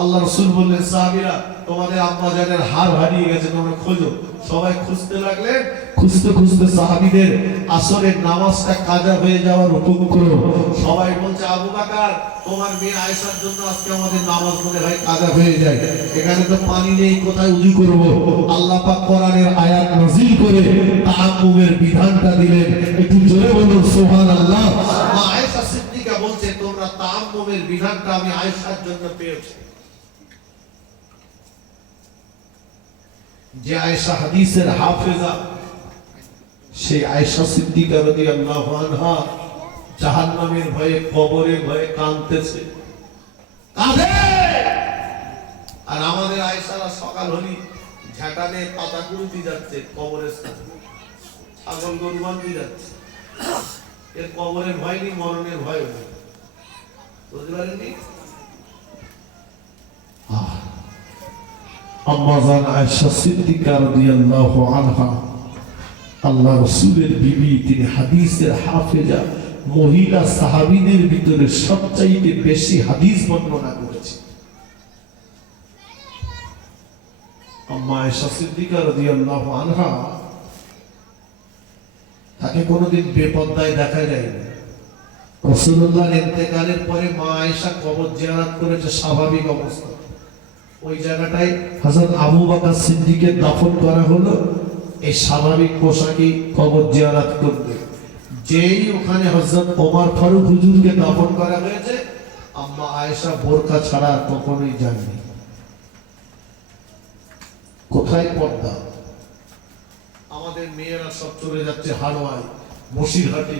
আল্লাহ রাসূল বললেন, সাহাবীরা তোমাদের আম্মা জানের হার হারিয়ে গেছে, তোমরা খোঁজো। সবাই খুঁজতে লাগলেন। খুঁজতে খুঁজতে সাহাবীদের আসরের নামাজটা কাজা হয়ে যাওয়ার উপক্রম। সবাই বলছে, আবু বকর তোমার মেয়ে আয়েশার জন্য আজকে আমাদের নামাজ মনে হয় কাজা হয়ে যায়, এখানে তো পানি নেই, কোথায় উযু করব? আল্লাহ পাক কোরআনের আয়াত নাযিল করে তায়াম্মুমের বিধানটা দিলেন। একটু জোরে বলুন সুবহানাল্লাহ। মা আয়েশা সিদ্দিকা বলছে, তোমরা তায়াম্মুমের বিধানটা আমি আয়েশার জন্য পেয়েছি। যে আয়েশা হাদিসের হাফেজা, সেই আয়েশা সিদ্দিকা রাদিয়াল্লাহু আনহা জাহান্নামের ভয়ে, কবরের ভয়ে কাঁদতেছে, কাঁদে। আর আমাদের আয়েশারা সকাল হলি ঝাঁটানে পাতা কুড়িতে যাচ্ছে কবরের সাথে, ছাগল গরু বাঁধতে যাচ্ছে। এর কবরের ভয় নেই, মরণের ভয় নেই, বুঝতে পারেননি? আম্মা জান আয়েশা সিদ্দিকা রাদিয়াল্লাহু আনহা আল্লাহ রাসূলের বিবি, তিনি হাদিসের হাফেজা, মহিলা সাহাবীদের ভিতরে সবচাইতে বেশি হাদিস বর্ণনা করেছে। আম্মা আয়েশা সিদ্দিকা রাদিয়াল্লাহু আনহা, তাকে কোনোদিন বেপরদায় দেখা যায়নি। রাসূলুল্লাহর ইন্তেকালের পরে মা আয়েশা কবর জিয়ারত করেছে স্বাভাবিক অবস্থা। ওই জায়গাটায় হযরত আবু বকর সিদ্দিকের দাফন করা হলো, এই স্বাভাবিক পোশাকে কবর জিয়ারত করবে। যেই ওখানে হযরত ওমর ফারুক হুজুরকে দাফন করা হয়েছে, আম্মা আয়েশা বোরকা ছাড়া কখনোই যাননি। কোথায় পর্দা? আমাদের মেয়েরা সব চলে যাচ্ছে হাড়োয়ায়, বসিরহাটে,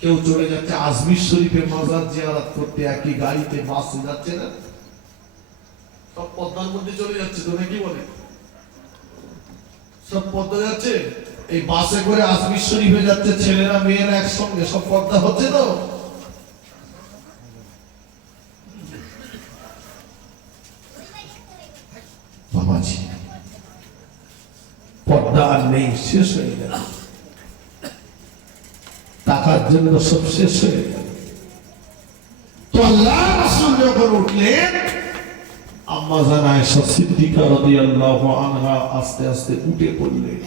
কেউ চলে যাচ্ছে আজমির শরীফে মাজার জিয়ারত করতে, একই গাড়িতে বাসে যাচ্ছে না, সব পদ্মার মধ্যে চলে যাচ্ছে। তোমরা কি বলে? সব পদ্মা যাচ্ছে, এই বাসে করে আজমির শরীফে যাচ্ছে ছেলেরা মেয়েরা একসঙ্গে, সব পদ্মা হচ্ছে তো। বাবাজি, পর্দা আর নেই, শেষ হয়ে গেল। টাকার জন্য সব শেষ হয়ে গেল। তো আল্লাহ রাসূল যখন উঠলেন, আম্মা জান আয়েশা সিদ্দিকা রাদিয়াল্লাহু আনহা আস্তে আস্তে উঠে পড়লেন।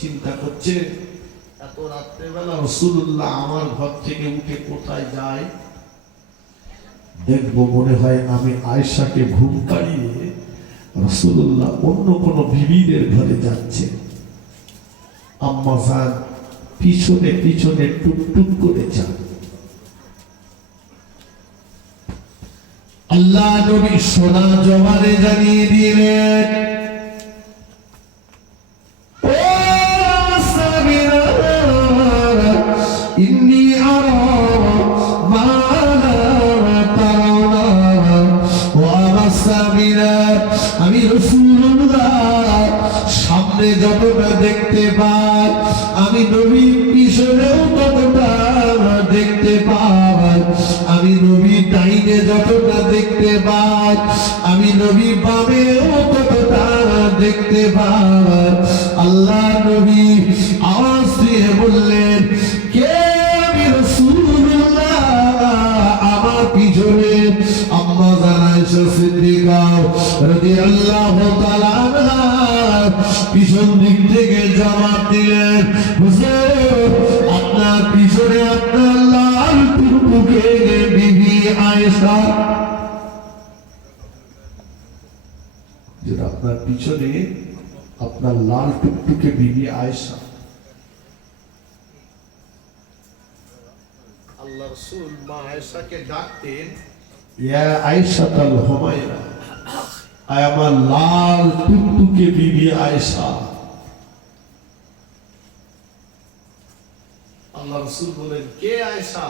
চিন্তা করছে, এত রাত্রেবেলা রাসূলুল্লাহ আমার ঘর থেকে উঠে কোথায় যায়? দেখবো মনে হয় আমি আয়েশাকে ঘুম পাড়িয়ে রাসূলুল্লাহ অন্য কোনো বিবিদের ঘরে যাচ্ছে। আম্মা জান পিছনে পিছনে টুকটুক করে যান। আল্লাহ নবী সোনা জবানে জানিয়ে দিলেন, ও সাবিরা ইন্নী আরা মা লা তারাউনা, ওয়া সাবিরা আমি রাসূলুল্লাহ সামনে যতটা দেখতে পাই, আমি নবী পিছনেও ততটা দেখতে পাই। আমি নবী ডাইনে যতটা দেখতে পাই, আমি নবী বামেও ততটা দেখতে পাই। আল্লাহ নবী আওয়াজ দিয়ে বললেন, কে? আমি রাসূলুল্লাহ। আমার পিছনে আম্মা জান আয়েশা সিদ্দিকা রাদিয়াল্লাহু তাআলা আনহা পিছন দিক থেকে জবাব দিলেন, হুজুর আপনার পিছনে আপনার লাল টুকটুকে বিবি আয়েশা। আপনার পিছনে আপনার লাল টুকটুকে বিবি আয়েশা। আল্লাহ রাসূল মা আয়েশাকে ডাকতেন, ইয়া আয়েশাতুল হুমায়রা, আয় আমার লাল টুকটুকে বিবি আয়েশা। আল্লাহ রাসূল বলেন, কে আয়েশা?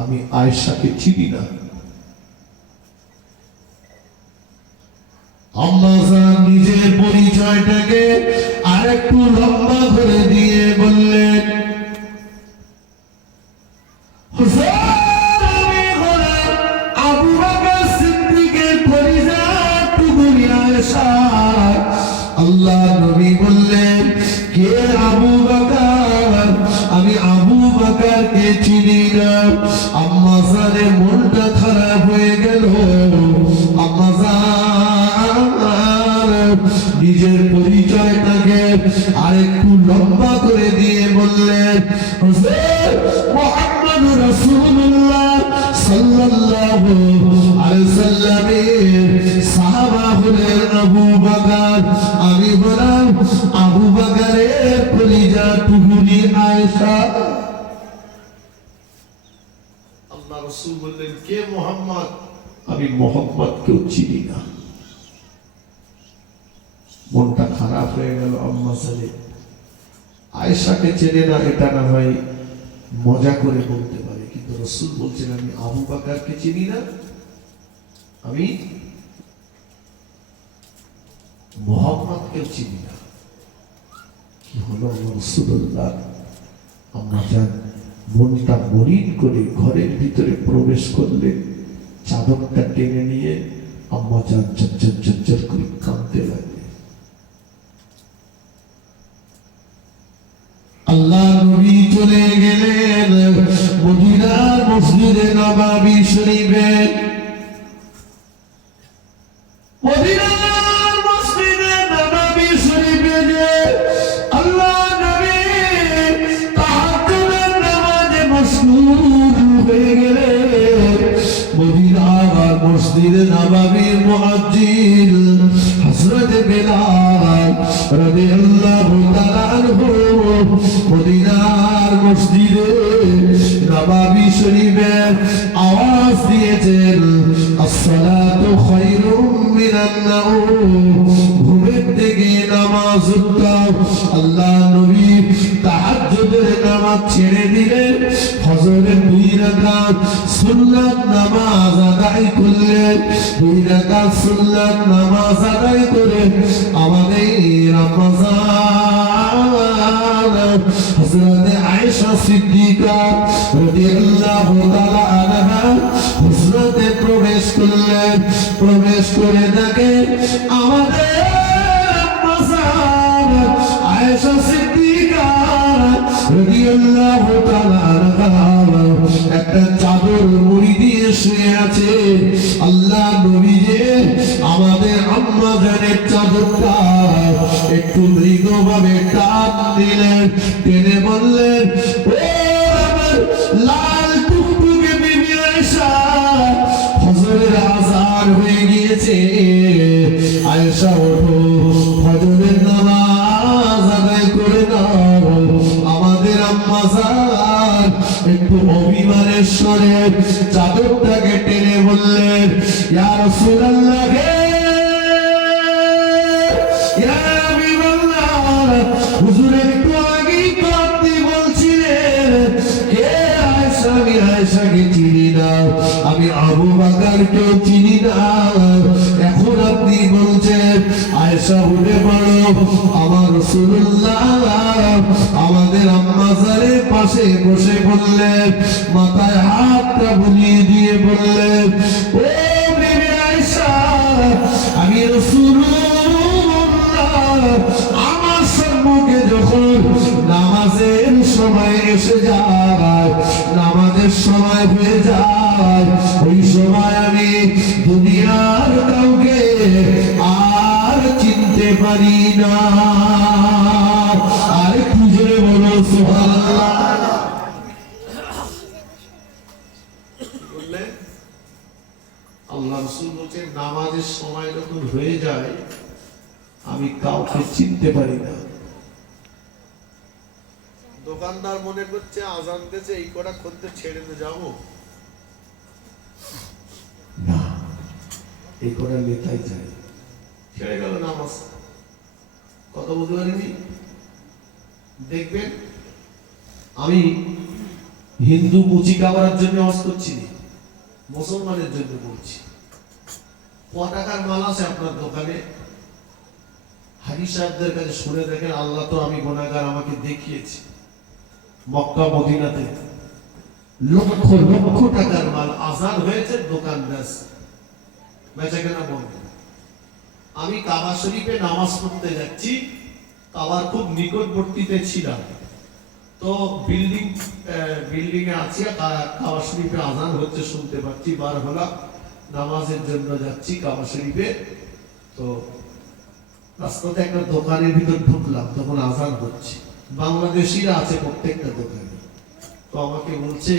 আমি আয়েশাকে চিনি না। আম্মা জান নিজের পরিচয়টাকে আরেকটু লম্বা করে দিয়ে বললেন, আবু বকর সিদ্দিকের পরিচয়টুকু আয়েশা। আল্লাহ নবী বললেন, কে আবু বকর? আমি আবু বকরকে চিনি না। আম্মা জানের মনটা খারাপ হয়ে গেল। আম্মা নিজের পরিচয়টাকে আরেকটু লম্বা করে দিয়ে বললেন, মুহাম্মাদুর রাসূলুল্লাহ সাল্লাল্লাহু আলাইহি সাল্লামের সাহাবা হলেন আবু বকর, আমি বললাম আবু বকরের কলিজা টুকুনি আয়েশা। আল্লাহ রাসূল বললেন, কে মুহাম্মদ? আমি মুহাম্মদকেও চিনি না। মনটা খারাপ হয়ে গেল। আম্মা সালে আয়েশাকে চেনে না, এটা না হয় মজা করে বলতে পারে, কিন্তু রাসূল বলছেন আমি আবু বকরকে চিনি না, আমি মুহাম্মদকেও চিনি না। কি হলো রাসূলুল্লাহ? আম্মা জান মনটা মরিন করে ঘরের ভিতরে প্রবেশ করলেন, চাদরটা টেনে নিয়ে আম্মা জান ঝরঝর ঝরঝর করে কাঁদতে লাগলেন। আল্লাহ নবী চলে গেলেন মদিনার মসজিদে নববী শরীফে। মদিনার মসজিদে নববী শরীফে যে আল্লাহ নবী তাহাজ্জুদের নামাজে মশগুল হয়ে গেলেন। মদিনার মসজিদে নববীর মুয়াজ্জিন হযরত বেলাল রাদিয়াল্লাহু তাআলা আনহু মদিনার মসজিদে নববী শরীফে আওয়াজ দিয়েছেন, আসসালাতু খায়রুম মিনান নাওম, ঘুমের থেকে নামাজ উত্তম। আল্লাহ নবী তাহাজ্জুদের নামাজ ছেড়ে দিলেন, ফজরের 2 রাকাত সুন্নাত নামাজ আদায় করলেন। 2 রাকাত সুন্নাত নামাজ আদায় করে আমাদের রমজান হযরত আয়েশা সিদ্দিকা রাদিয়াল্লাহু তাআলা আনহা হুজরাতে প্রবেশ করলেন। প্রবেশ করে দেখে আমাদের রমজান আয়েশা সিদ্দিকা রাদিয়াল্লাহু তাআলা আনহা একটা চাদর মুড়ি দিয়ে শুয়ে আছে। আল্লাহ নবী যে আমাদের আম্মা জানের চাদরটা একটু মৃদুভাবে টান দিলেন, টেনে বললেন, ও আমার লাল টুকটুকে বিবি আয়েশা, ফজরের আযান হয়ে গিয়েছে, আয়েশা ওঠো, ফজরের নামাজ আদায় করে দাও। আমাদের আম্মা জান একটু অভিমানের স্বরে চাদরটাকে টেনে বললেন, ইয়া রাসূলুল্লাহ, ইয়া হাবিবাল্লাহ, হুজুর একটু আগেই তো আপনি বলছিলেন কে আয়েশা, আমি আয়েশাকে চিনি না, আমি আবু বকরকেও চিনি না, এখন আপনি বলছেন আয়েশা উঠে পড়ো। আমার রাসূলুল্লাহ আমাদের আম্মা জানের পাশে বসে বললেন, মাথায় হাতটা বুলিয়ে দিয়ে বললেন, ও বিবি আয়েশা, আমি রাসূলুল্লাহ আমার সম্মুখে যখন নামাজের সময় এসে যায়, নামাজের সময় হয়ে যায়, ওই সময় আমি দুনিয়ার কাউকে আর চিনতে পারি না। আর একটু জোরে বলো সুবহানাল্লাহ। বললেন আল্লাহ রাসূল বলেন, নামাজের সময় যখন হয়ে যায় আমি কাউকে চিনতে পারি না। দোকানদার মনে করছে আজান দিয়েছে, এই কটা খদ্দের ছেড়ে দিয়ে যাবো না, এই কটা লেখাই যায়, ছেড়ে গেল নামাজ। কথা বলতে পারিনি। দেখবেন আমি হিন্দু মুচি খাবার জন্য ওয়াজ করছি, মুসলমানের জন্য বলছি। ক টাকার মাল আছে আপনার দোকানে? হাজি সাহেবদের কাছে শুনে দেখেন, আল্লাহ তো আমি গুনাহগার, আমাকে দেখিয়েছে মক্কা মদিনাতে লক্ষ লক্ষ টাকার মাল আজান হয়েছে, দোকান বেচা কেনা বন্ধ। আমি কাবা শরীফে নামাজ পড়তে যাচ্ছি, কাবার খুব নিকটবর্তীতে ছিলাম, তো বিল্ডিং এ আছি, কাবা শরীফে আজান হচ্ছে শুনতে পাচ্ছি, বার হলাম, নামাজের জন্য যাচ্ছি কাবা শরীফে। তো 2 রাকাত নামাজ আদায় করে আসলাম। 2 রাকাত নামাজ আদায় করে রাস্তাতে একটা দোকানের ভিতর ঢুকলাম, তখন আজান হচ্ছে, বাংলাদেশিরা আছে প্রত্যেকটা দোকানে। তো আমাকে বলছে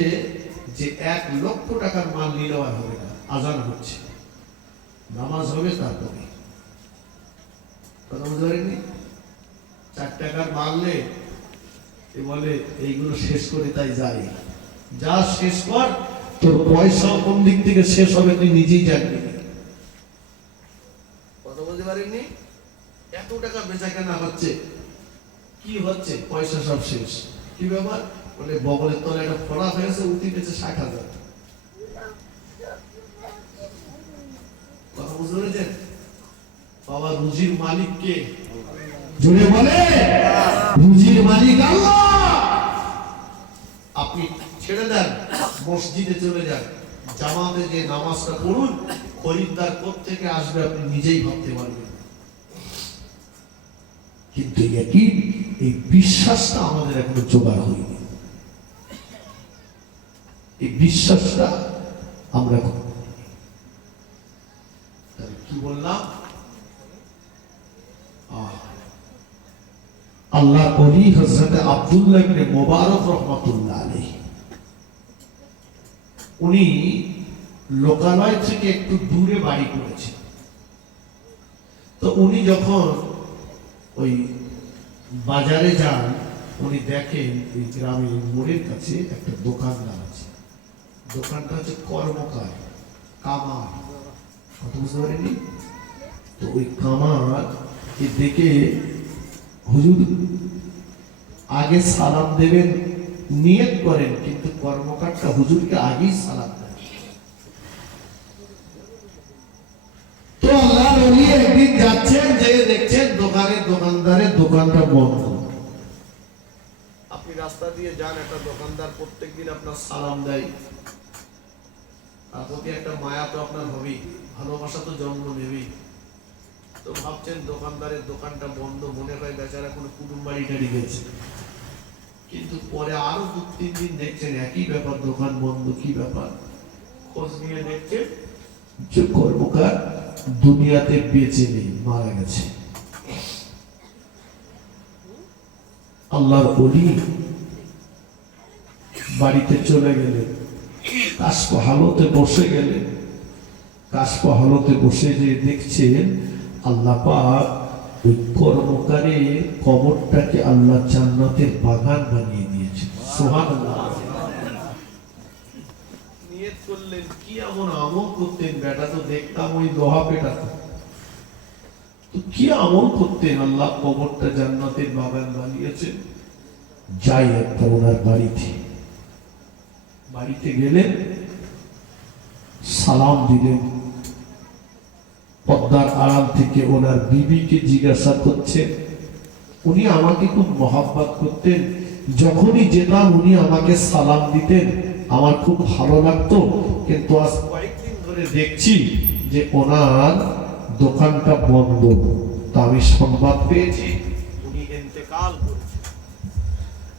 যে 1,00,000 টাকার মাল নিলেও আর হবে না, আজান হচ্ছে, নামাজ হবে তারপরে। কথা বুঝতে পারেননি? 4 টাকার মাল নে, বলে এইগুলো শেষ করে তাই যাই। যা শেষ কর, তোর পয়সা কোন দিক থেকে শেষ হবে তুই নিজেই জানবি। কথা বলতে পারেননি? এত টাকা বেচা কেনা হচ্ছে, কি হচ্ছে? পয়সা সব শেষ। কি ব্যাপার? বলে বগলের তলে একটা ফোড়া হয়েছে, উঠি পেয়েছে 60,000। কথা বুঝতে পেরেছেন? বাবা, রুজির মালিক কে? জুড়ে বলে, রুজির মালিক আল্লাহ। আপনি ছেড়ে দেন, মসজিদে চলে যান, জামাতে যে নামাজটা পড়ুন, খরিদ্দার কোত্থেকে আসবে আপনি নিজেই ভাবতে পারবেন। কিন্তু এই বিশ্বাসটা আমাদের এখনো জোগাড় হয়নি। এই বিশ্বাসটা আমরা কি বললাম? আল্লাহ ওলি হযরত আব্দুল্লাহ ইবনে মুবারক রাহমাতুল্লাহ আলাইহি, উনি লোকালয় থেকে একটু দূরে বাড়ি করেছেন। তো উনি যখন ওই বাজারে যান, উনি দেখেন এই গ্রামের মোড়ের কাছে একটা দোকানদার আছে। দোকানটা হচ্ছে কর্মকার, কামার। কত বুঝতে পারেনি? তো ওই কামার দেখে, হুজুর আগে সালাম দেবেন নিয়ত করেন, কিন্তু কর্মকারটা হুজুরকে আগেই সালাম দেন। তো আল্লাহর ওলি একদিন যাচ্ছেন, যে দেখছেন দোকানদারের দোকানটা বন্ধ। আপনি রাস্তা দিয়ে যান, একটা দোকানদার প্রত্যেকদিন আপনার সালাম দেয়, তার প্রতি একটা মায়া তো আপনার হবেই, ভালোবাসা তো জন্ম নেবেই। তো ভাবছেন দোকানদারের দোকানটা বন্ধ, মনে হয় বেচারা কোনো কুটুম বাড়ি টাড়ি গেছে। কিন্তু পরে আরো 2-3 দিন দেখছেন একই ব্যাপার, দোকান বন্ধ। কি ব্যাপার? খোঁজ নিয়ে দেখছেন যে কর্মকার দুনিয়াতে বেঁচে নেই, মারা গেছে। আল্লাহর ওলি বাড়িতে চলে গেলেন, কাশপ হালতে বসে গেলেন। কাশপ হালতে বসে যে দেখছেন আল্লাহ পাক ওই কর্মকারের কবরটাকে আল্লাহ জান্নাতের বাগান বানিয়ে দিয়েছেন। সুবহানাল্লাহ। নিয়ত করলেন, কি এমন আমল করতেন? বেটা তো দেখতাম ওই লোহা পেটাতো, তো কি আমল করতেন? আল্লাহ কবরটা জান্নাতের বাগান বানিয়েছেন। যাই একটা ওনার বাড়িতে গেলেন, সালাম দিলেন। পর্দার আড়াল থেকে ওনার বিবিকে জিজ্ঞাসা করছেন, উনি আমাকে খুব মহব্বত করতেন, যখনই যেতাম উনি আমাকে সালাম দিতেন, আমার খুব ভালো লাগতো, কিন্তু আজ কয়েকদিন ধরে দেখছি যে ওনার দোকানটা বন্ধ। তা আমি সংবাদ পেয়েছি উনি ইন্তেকাল করেছেন।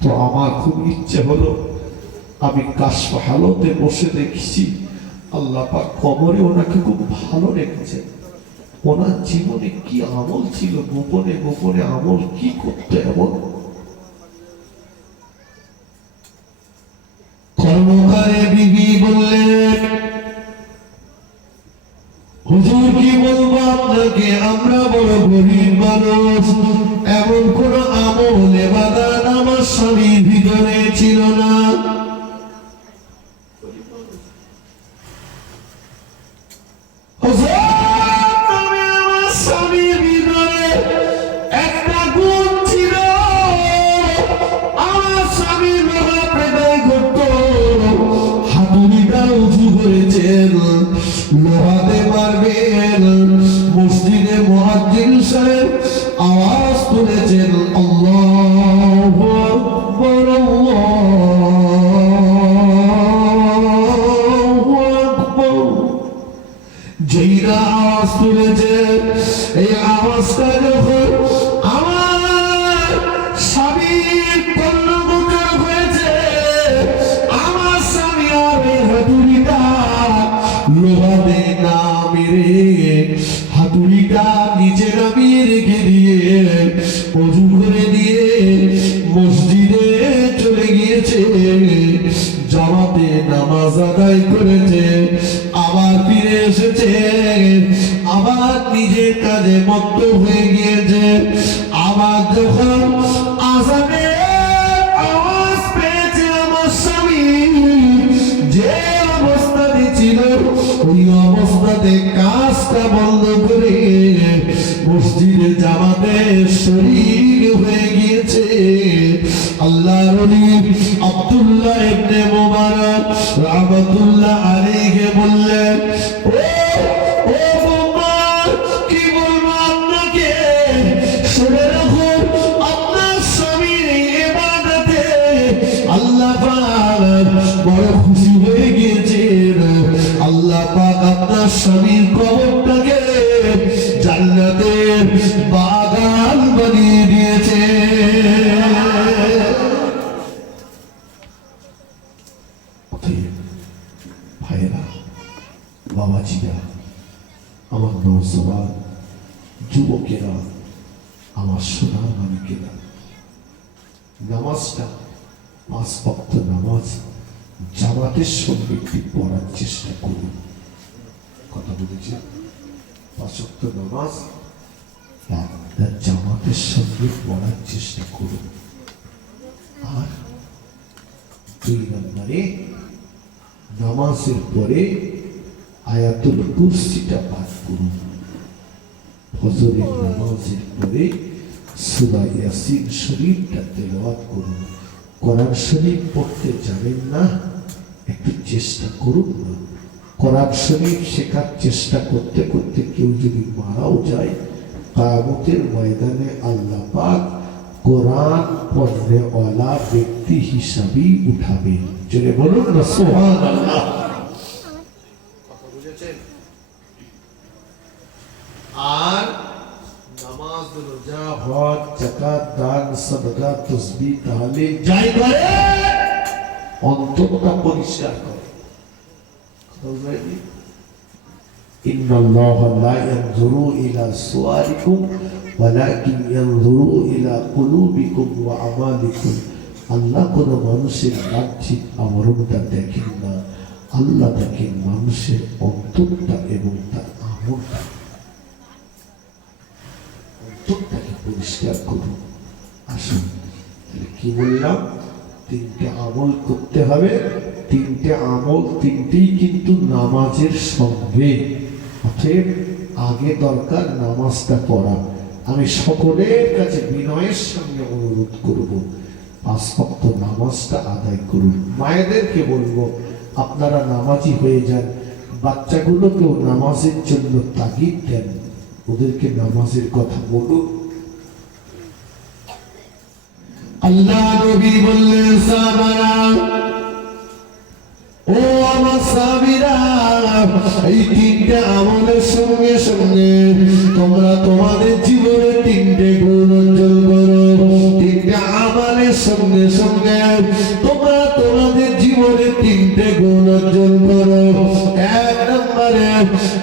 তো আমার খুব ইচ্ছে হলো, আমি কাশফ হালতে বসে দেখছি আল্লাহ পাক কবরে ওনাকে খুব ভালো রেখেছেন। ওনার জীবনে কি আমল ছিল, গোপনে গোপনে আমল কি করতে, এমন কর্মকারে বিবি বললেন, হুজুর কি বলবো আপনাকে, আমরা বড় গরিব মানুষ, এমন কোন আমল ইবাদত আমার স্বামীর ভিতরে ছিল না। লোহাতে মারবেন, মসজিদে মুয়াজ্জিন সাহেব আওয়াজ তুলেছেন, আল্লাহু আকবার, আল্লাহু আকবার। যেইরা আওয়াজ তুলেছেন, এই আওয়াজটা যখন আমার স্বামীর কর্ণগোচর হয়েছে, আমার স্বামী আর এই হাতুড়িটা লোহাতে না মেরে হাতুড়িটা নিচে নামিয়ে রেখে ওযু করে দিয়ে মসজিদে চলে গিয়েছে, জামাতে নামাজ আদায় করেছে, আবার ফিরে এসেছে, আবার নিজের কাজে মত্ত হয়ে গিয়েছে। আবার যখন আযানের আওয়াজ পেয়েছে আমার স্বামী যে অবস্থাতে ছিল ওই অবস্থাতে কাজটা বন্ধ করে মসজিদে জামাতে শরীক হয়ে গিয়েছে। আল্লাহর ওলি আব্দুল্লাহ ইবনে মুবারক রাহমাতুল্লাহ আলাইহি বললেন, ও বাবা, কি বলবো আপনাকে, শুনে রাখুন, আপনার স্বামীর ইবাদতে আল্লাহ পাক বড় খুশি হয়ে গিয়েছেন। আল্লাহ পাক আপনার স্বামীর কবরটাকে জান্নাতের বাগান বানিয়ে দিয়েছে। ভাইরা, বাবাজিরা, আমার নওজওয়ান যুবকেরা, আমার সোনার মানিকেরা, নামাজটা 5 ওয়াক্ত নামাজ জামাতের সঙ্গে একটু পড়ার চেষ্টা করুন। কথা বলেছি, 5 ওয়াক্ত নামাজ জামাতের সঙ্গে পড়ার চেষ্টা করুন। আর 2 নম্বরে, নামাজের পরে আয়াতুল কুরসিটা পাঠ করুন। ফজরের নামাজের পরে সূরা ইয়াসিন শরীফটা তেলাওয়াত করুন। কোরআন শরীফ পড়তে জানেন না, একটু চেষ্টা করুন না। কোরআন শরীফ শেখার চেষ্টা করতে করতে কেউ যদি মারাও যায়, কিয়ামতের ময়দানে আল্লাহ পাক কোরআন পড়নেওয়ালা ব্যক্তি হিসাবেই উঠাবে। জোরে বলুন না সুবহানাল্লাহ। কথা বুঝেছেন? আর নামাজ, রোজা, হজ, যাকাত, দান, সাদকা, তাসবিহ, তাহলিল যাই করে অন্তরটা পরিষ্কার করে। কথা বুঝাইনি? ইন্নাল্লাহা লা ইয়ানজুরু ইলা সুওয়ারিকুম ওয়ালাকিন ইয়ানজুরু ইলা কুলুবিকুম ওয়া আমালিকুম। আল্লাহ কোন মানুষের বাহ্যিক আবরণটা দেখেন না, আল্লাহ দেখেন মানুষের অন্তরটা এবং তার আমলটা। অন্তরটাকে পরিষ্কার করুন। আসুন, কি বললাম? 3টে আমল করতে হবে। 3টে আমল, 3টেই কিন্তু নামাজের সঙ্গে। অতএব আগে দরকার নামাজটা পড়া। আমি সকলের কাছে বিনয়ের সঙ্গে অনুরোধ করব, 5 ওয়াক্ত নামাজটা আদায় করুন। মায়েদেরকে বলবো, আপনারা নামাজি হয়ে যান, বাচ্চাগুলোকেও নামাজের জন্য তাগিদ দেন, ওদেরকে নামাজের কথা বলুন। আল্লাহ নবী বললেন, সাহাবারা, ও আমার সাহাবীরা, এই 3টে আমলের সঙ্গে সঙ্গে তোমরা তোমাদের জীবনে 3টে গুণ অর্জন করো। 3টে আমলের সঙ্গে সঙ্গে তোমরা তোমাদের জীবনে 3টে গুণ অর্জন করো। 1 নম্বরে,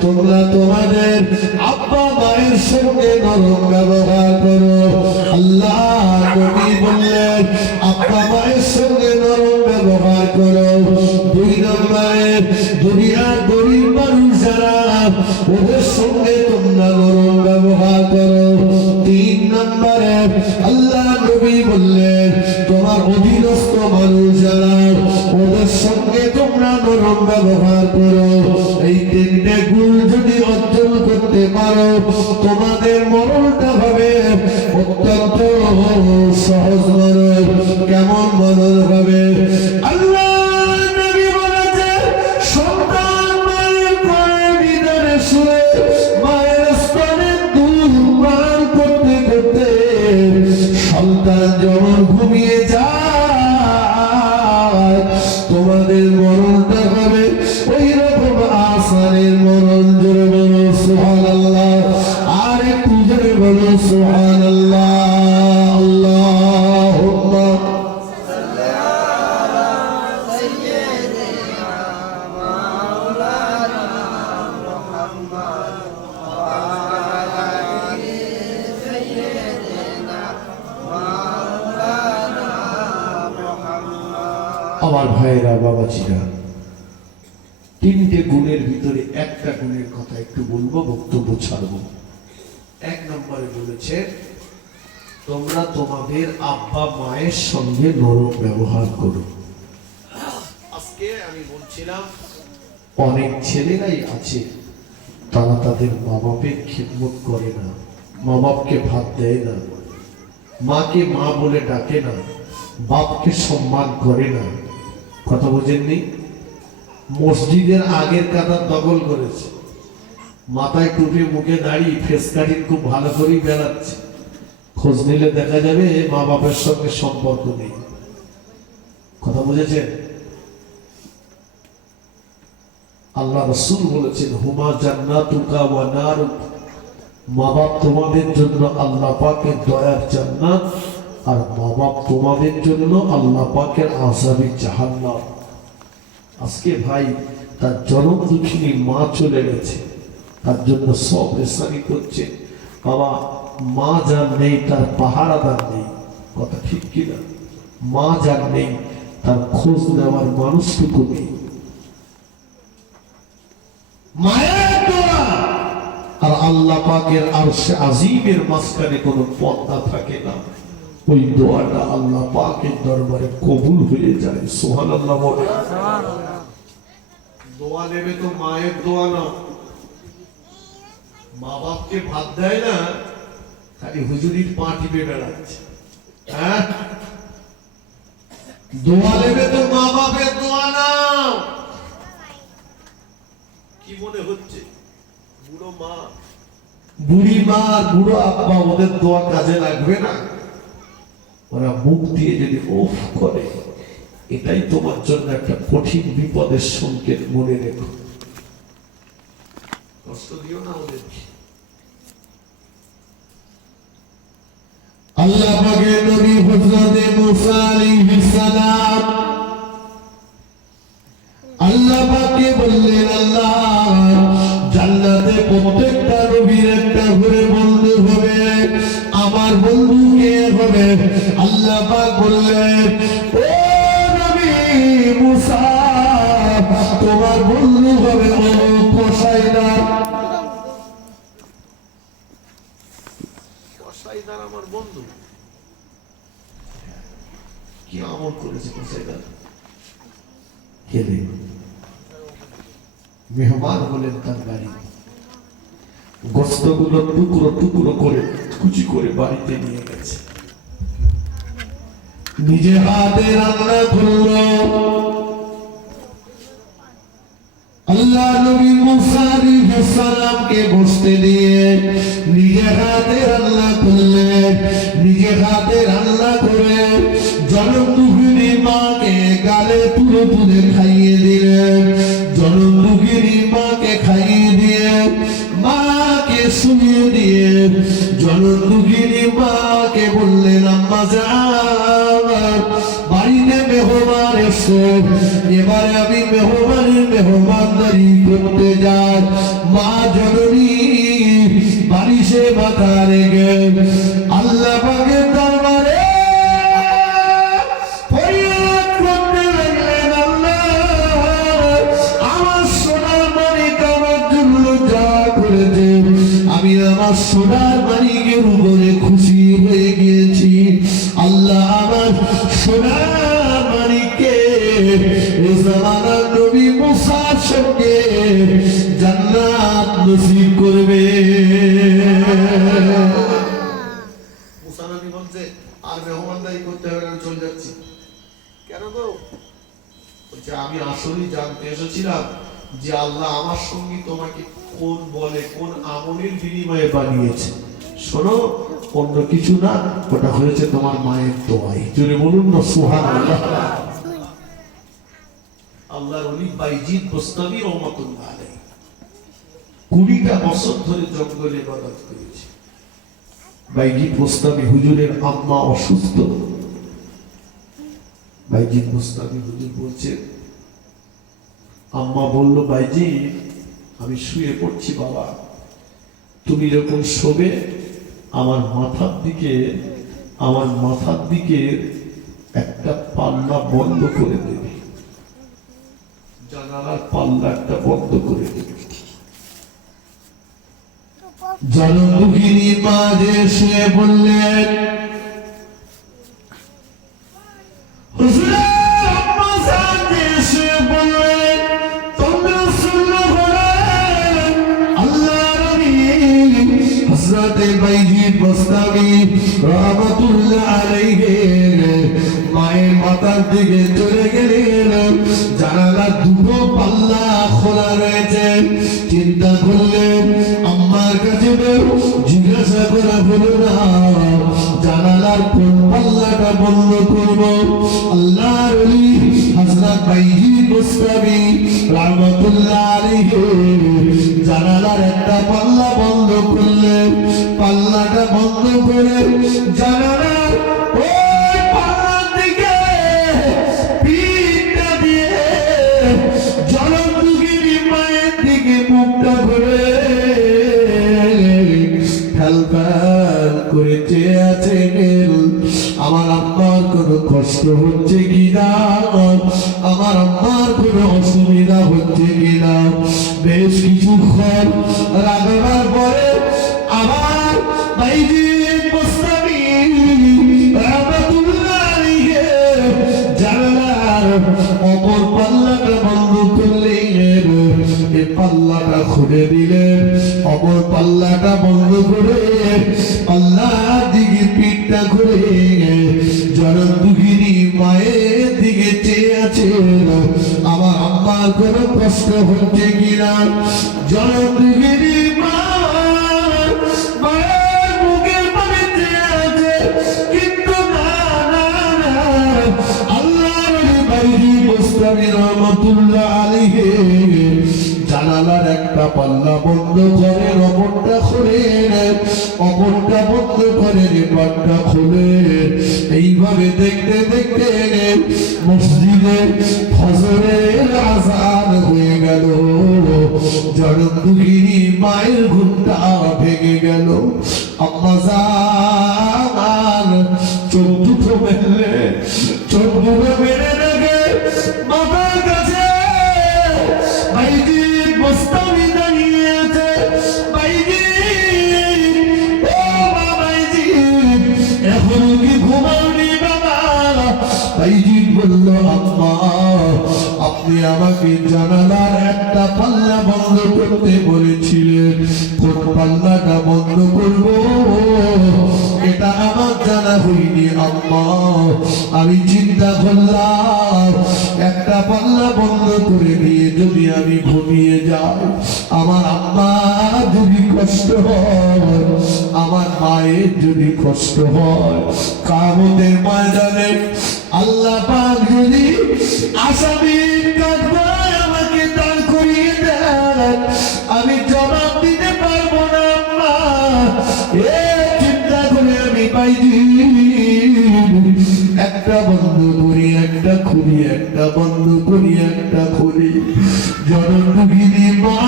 তোমরা তোমাদের আব্বা মায়ের সঙ্গে নরম ব্যবহার করো। আল্লাহ নবী বললেন, আব্বা মায়ের সঙ্গে নরম ব্যবহার করো। 2 নম্বরে, দুনিয়ার গরিব মানুষ যারা, ওদের সঙ্গে তোমরা নরম ব্যবহার করো। 3 নম্বরে, আল্লাহ নবী বললেন, তোমার অধীনস্থ মানুষ যারা, ওদের সঙ্গে তোমরা নরম ব্যবহার করো। এই 3টে গুণ যদি অর্জন করতে পারো, তোমাদের মরণটা হবে অত্যন্ত সহজ মরণ। কেমন মরণ হবে? আল্লাহ নবী বলেছেন, সন্তান মায়ের কোলের ভিতরে শুয়ে মায়ের স্তনে দুধ পান করতে করতে সন্তান যখন ঘুমিয়ে যায়, তোমাদের মরণটা হবে ওই রকম আসানের মরণ। জোরে বলো সুবহানাল্লাহ। আর একটু জোরে বলো সুবহানাল্লাহ। আল্লাহুম্মা সাল্লি আলা সাইয়্যিদিনা মাওলানা মুহাম্মদ ওয়া আলা আলি সাইয়্যিদিনা আমার ভাইয়েরা, বাবাজিরা, তিনটে গুণের ভিতরে একটা গুণের কথা একটু বলবো, বক্তব্য ছাড়বো। এক নম্বরে বলেছে, তোমরা তোমাদের আব্বা মায়ের সঙ্গে নরম ব্যবহার করো। আজকে আমি বলছিলাম, অনেক ছেলেরাই আছে তারা তাদের মা বাপের খিদমত করে না, মা বাপকে ভাত দেয় না, মাকে মা বলে ডাকে না, বাপকে সম্মান করে না। কথা বোঝেননি? মসজিদের আগের কাতার দখল করেছে, মাথায় টুপি, মুখে দাড়ি, ফেস কাটিং খুব ভালো করেই বেড়াচ্ছে। খোঁজ নিলে দেখা যাবে মা বাপের সঙ্গে সম্পর্ক নেই। কথা বুঝেছেন? আল্লাহ রাসূল বলেছেন, হুমা জান্নাতুকা ওয়া নারুক, মা বাপ তোমাদের জন্য আল্লাহ পাকের দয়ার জান্নাত, আর মা বাপ তোমাদের জন্য আল্লাহ পাকের আযাবের জাহান্নাম। আজকে ভাই, তার জনম দুঃখিনী মা চলে গেছে, তার জন্য সব রেসানি করছে। বাবা, মা যার নেই তার পাহারাদার নেই। কথা ঠিক কিনা? মা যার নেই তার খোঁজ নেওয়ার মানুষটুকু নেই। মায়ের দোয়া আর আল্লাহ পাকের আরশে আজিমের মাঝখানে কোনো পর্দা থাকে না। ওই দোয়াটা আল্লাহ পাকের দরবারে কবুল হয়ে যায়। সুবহানাল্লাহ বলে। দোয়া নেবে তো মায়ের দোয়া না। মা বাপকে ভাত দেয় না, খালি হুজুরির পা টিপে বেড়াচ্ছে। হ্যাঁ, দোয়া নেবে তো মা বাপের দোয়া না। কি মনে হচ্ছে? বুড়ো মা, বুড়ি মা, বুড়ো আব্বা, ওদের দোয়া কাজে লাগবে না? ওরা মুখ দিয়ে যদি ওফ করে, এটাই তোমার জন্য একটা কঠিন বিপদের সংকেত। মনে রেখো, কষ্ট দিও না ওদেরকে। আল্লাহ পাকের নবী হযরত মুসা আলাইহিস সালাম আল্লাহ পাককে বললেন, আল্লাহ, জান্নাতে প্রত্যেকটা নবীর একটা করে বন্ধু হবে, আমার বন্ধু কে হবে? আল্লাহ পাক বললেন, ও নবী মুসা, তোমার বন্ধু হবে ও কসাইদার। কসাইদার আমার বন্ধু? কি আমল করেছে কসাইদার? মেহমান হলেন তার বাড়ি, গোস্তগুলো টুকরো টুকরো করে কুচি করে বাড়িতে নিয়ে গেছে, নিজে হাতে রান্না করলো। আল্লাহ নবী মুসা আলাইহিস সালামকে বসতে দিয়ে নিজে হাতে রান্না করলেন। নিজে হাতে রান্না করে জনম দুঃখিনী মাকে গালে তুলে তুলে খাইয়ে দিলেন। জনম দুঃখিনী মাকে খাইয়ে দিয়ে, মাকে শুনিয়ে দিয়ে জনম দুঃখিনী মাকে বললেন, আম্মা জান, বাড়িতে মেহমান এসো, এবারে আমি মেহমানদারি করতে যাই। মা জননী বালিশে মাথা রেখে আল্লাহ পাকের দরবারে ফরিয়াদ করতে লাগলেন, আল্লাহ, আমার সোনার মানিক আমার জন্য যা করেছে, আমি আমার সোনার মানিকের উপরে খুশি হয়ে গিয়েছি। আল্লাহ, আমার সোনার মানিককে জামানার নবী মুসার সঙ্গে জান্নাত নসিব করবে। মুসা নবী বলছে, আর মেহমানদারি করতে হবে না, চলে যাচ্ছি। কেন গো? বলছে, আমি আসলেই জানতে এসেছিলাম যে আল্লাহ আমার সঙ্গে তোমাকে কোন বলে, কোন আমলের বিনিময়ে বানিয়েছে। শোনো, অন্য কিছু না, ওটা হয়েছে তোমার মায়ের দোয়াই। জোরে বলুন না সুবহানাল্লাহ। আল্লাহর ওলি বাইজিদ বুস্তামি রহমাতুল্লাহ আলাইহি 20টা বছর ধরে জঙ্গলে ইবাদত করেছে। বাইজিদ বুস্তামি হুজুরের আম্মা অসুস্থ। বাইজিদ বুস্তামি হুজুর বলছে, আম্মা বলল, বাইজিদ, আমি শুয়ে পড়ছি বাবা, তুমি যখন শোবে আমার মাথার দিকে একটা পাল্লা বন্ধ করে দেবে, জানালার পাল্লা একটা বন্ধ করে দেবে। জনদুঃখিনী মা যে এসে বললেন, মায়ের মাথার দিকে চলে গেলেন, জানালার দুটো পাল্লা খোলা রয়েছে। চিন্তা করলেন আম্মার কাছে জিজ্ঞাসা করা হলো না, জানালার কোন পাল্লাটা বন্ধ করব। আল্লাহর ওলি হযরত বাইজিদ বুস্তামি রাহমাতুল্লাহ আলাইহি জানালার একটা পাল্লা বন্ধ করলেন। পাল্লাটা বন্ধ করে জানালার ওই পাল্লার দিকে পিঠটা দিয়ে জনদুঃখিনী মায়ের দিকে মুখটা ঘুরে ফ্যাল করে চেয়ে আছেন। আমার আম্মার কোনো কষ্ট হচ্ছে কিনা, আমার আম্মার কোনো অসুবিধা হচ্ছে কিনা। বেশ কিছুক্ষণ রাগাবার পরে আবার বাইজিদ বুস্তামি রাহমাতুল্লাহ আলাইহি জানালার অপর পাল্লাটা বন্ধ করলেন। এই পাল্লাটা খুলে দিলেন, অপর পাল্লাটা বন্ধ করে আল্লাহর দিকে পিঠটা ঘুরে জনদুঃখিনী মায়ের দিকে চেয়ে আছেন। আমার আম্মার কোনো কষ্ট হচ্ছে কিনা। জনদুঃখিনী মা মায়ের মুখের পানে চেয়ে আছে, কিন্তু না না না, আল্লাহর ওলি বাইজিদ বুস্তামি রাহমাতুল্লাহ আলাইহি জানালার একটা পাল্লা বন্ধ করে অপরটা খুলেন, অপরটা বন্ধ করে রেপারটা খুলেন। এইভাবে দেখতে দেখতে মসজিদে ফজরের আযান হয়ে গেল। জনদুঃখিনী মায়ের ঘুমটা ভেঙে গেল। আম্মা জান চোখ দুটো মেলে, চোখ দুটো মেলে দেখে মাথার কাছে বাইজিদ বুস্তামি দাঁড়িয়ে আছে। বাইজিদ, ও বাইজিদ, এখনো কি ঘুমাওনি বাবা? বাইজিদ বলল, আম্মা আপনি আমাকে জানালার একটা পাল্লা বন্ধ করতে বলেছিলেন, কোন পাল্লাটা বন্ধ করব এটা আমার জানা হয়নি আম্মা। আমি চিন্তা করলাম একটা পাল্লা বন্ধ করে নিয়ে যদি আমি ঘুমিয়ে যাই, আমার আম্মা যদি কষ্ট হয়, আমার মায়ের যদি কষ্ট হয়, কিয়ামতের ময়দানে আল্লাহ পাক যদি আসামির কাঠগড়ায় আমাকে দাঁড় করিয়ে দেন, আমি জবাব দিতে পারবো না আম্মা। চিন্তা করে আমি বাইজিদ একটা বন্ধ করি একটা খুলি, একটা বন্ধ করি একটা খুলি। জনদুঃখিনী মা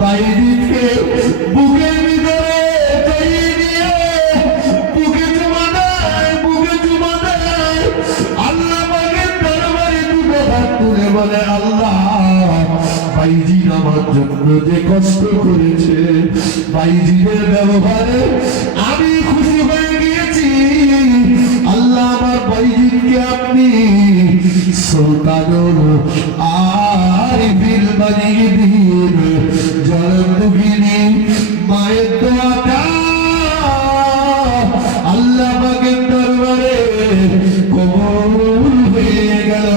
বাইজিদকে বুকের ভিতরে জড়িয়ে নিয়ে বুকে চুমা দেয়, বুকে চুমা দেয়। আল্লাহ পাকের দরবারে দুটো হাত তুলে বলে, আল্লাহ বাইজিদ আমার জন্য যে কষ্ট করেছে, বাইজিদের ব্যবহারে আমি খুশি হয়ে গিয়েছি। আল্লাহ আমার বাইজিদকে আপনি সুলতানুল আরিফিন বানিয়ে দিন। জনদুঃখিনী মায়ের দোয়াটা আল্লাহ পাকের দরবারে কবুল হয়ে গেল।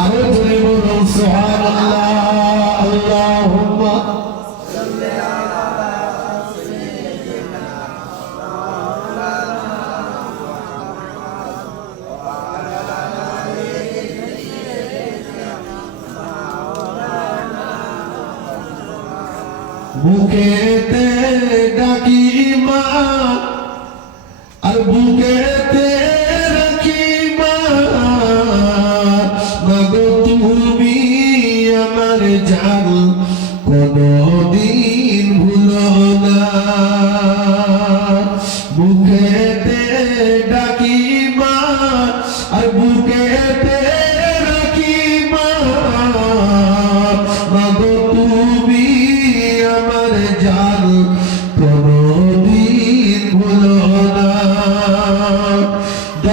আরো জোরে বলুন সুবহানাল্লাহ। আল্লাহুম্মা বুকেতে ডাকি মা আর বুকেতে রাখি মা, মাগো তুমি আমার জান কোনদিন ভুলো না। বুকেতে ডাকি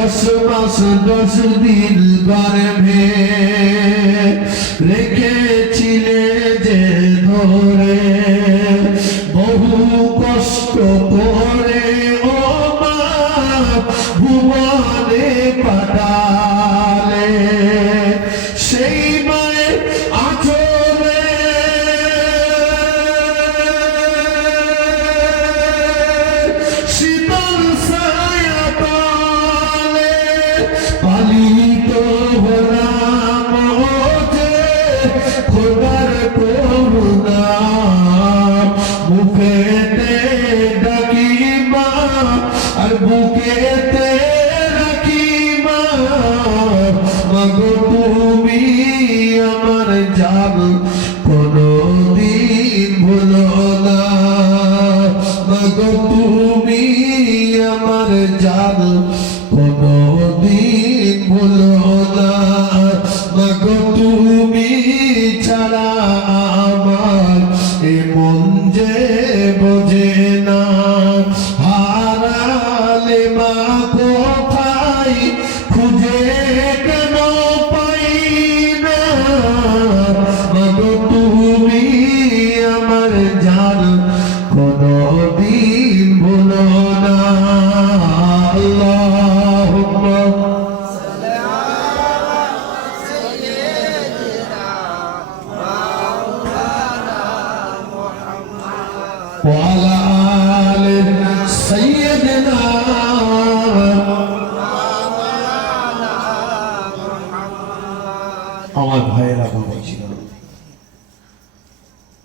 10 মাস 10 দিন গর্ভে রেখেছিলে যে ধরে বহু কষ্ট করে ও মা ভুবনে পাঠালে সেই মায়ের আঁচলে শীতল ছায়া তলে পালিত হলাম যে খোদার করুণা মুখেতে ডাকি মা আর বুকেতে রাখি মা মাগো তুমি আমার জান কোনদিন ভুলো না মাগো তুমি আমার জান কোনদিন ভুলো না মাগো তুমি ছাড়া আমার এ মন যে বোঝে না হারালে মা কোথায় খুঁজে কেন পাই না মাগো তুমি আমার জান কোনদিন ভুলো না আল্লাহুম্মা وعلى آل سيدنا আমার ভাইয়েরা বলেছিল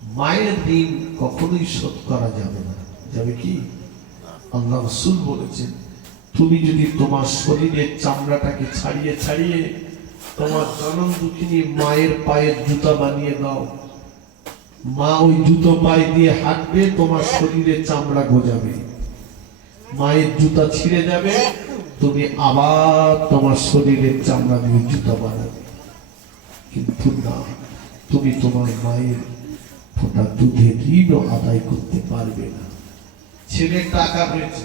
মায়ের ঋণ কখনোই শোধ করা যাবে না যাবে কি আল্লাহ রাসূল বলেছেন তুমি যদি তোমার শরীরের চামড়াটাকে ছাড়িয়ে ছাড়িয়ে তোমার জনম দুঃখিনী মায়ের পায়ের জুতা বানিয়ে দাও মা ওই জুতো পায়ে দিয়ে হাঁটবে তোমার শরীরের চামড়া গজাবে মায়ের জুতা ছিঁড়ে যাবে তুমি আবার তোমার শরীরের চামড়া দিয়ে জুতা বানাবে কিন্তু না তুমি তোমার মায়ের ফোঁটা দুধের ঋণও আদায় করতে পারবে না ছেলের টাকা হয়েছে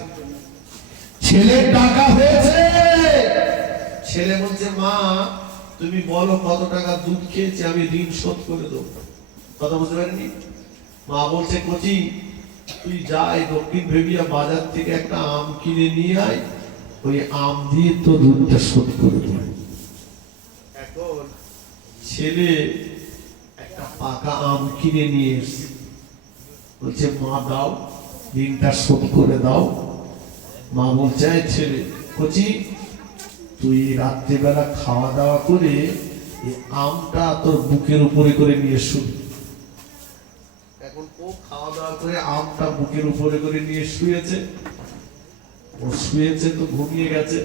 ছেলে বলছে মা তুমি বলো কত টাকা দুধ খেয়েছে আমি ঋণ শোধ করে দেবো কথা বুঝতে পারেনি মা বলছে কচি তুই যাই দক্ষিণ ভেবিয়া বাজার থেকে একটা আম কিনে নিয়ে আয় ওই আম দিয়ে তো ঋণটা শোধ করে দেবে এখন ছেলে একটা পাকা আম কিনে নিয়ে এসে বলছে মা দাও ঋণটা শোধ করে দাও মা বলছে ছেলে কচি তুই রাত্রিবেলা খাওয়া দাওয়া করে এই আমটা তোর বুকের উপরে করে নিয়ে শুবি এখন ও খাওয়া দাওয়া করে আমটা বুকের উপরে করে নিয়ে শুয়েছে ও শুয়েছে তো ঘুমিয়ে গেছে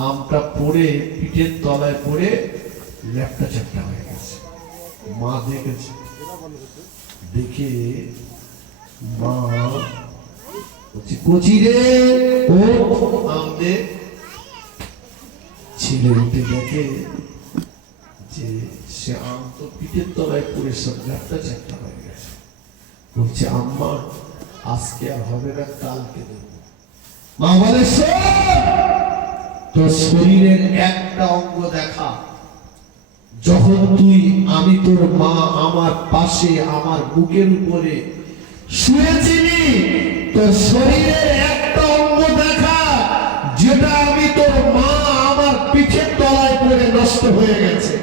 আমটা পড়ে পিঠের তলায় পড়ে ল্যাপটা চ্যাপটা হয়ে গেছে মা দেখেছে দেখে মা বলছে কচি রে ও আম দে ছেলে উঠে দেখে যে সে আম তো পিঠের তলায় পড়ে সব ল্যাপটা চ্যাপটা হয়ে গেছে বলছে আম্মা আজকে আর হবে না কালকে দেব মা বলে তোর শরীরের একটা অঙ্গ দেখা যখন তুই আমি তোর মা আমার পাশে আমার বুকের উপরে শুয়েছিলি তোর শরীরের একটা অঙ্গ দেখা যেটা আমি তোর মা আমার পিঠের তলায় পড়ে নষ্ট হয়ে গেছে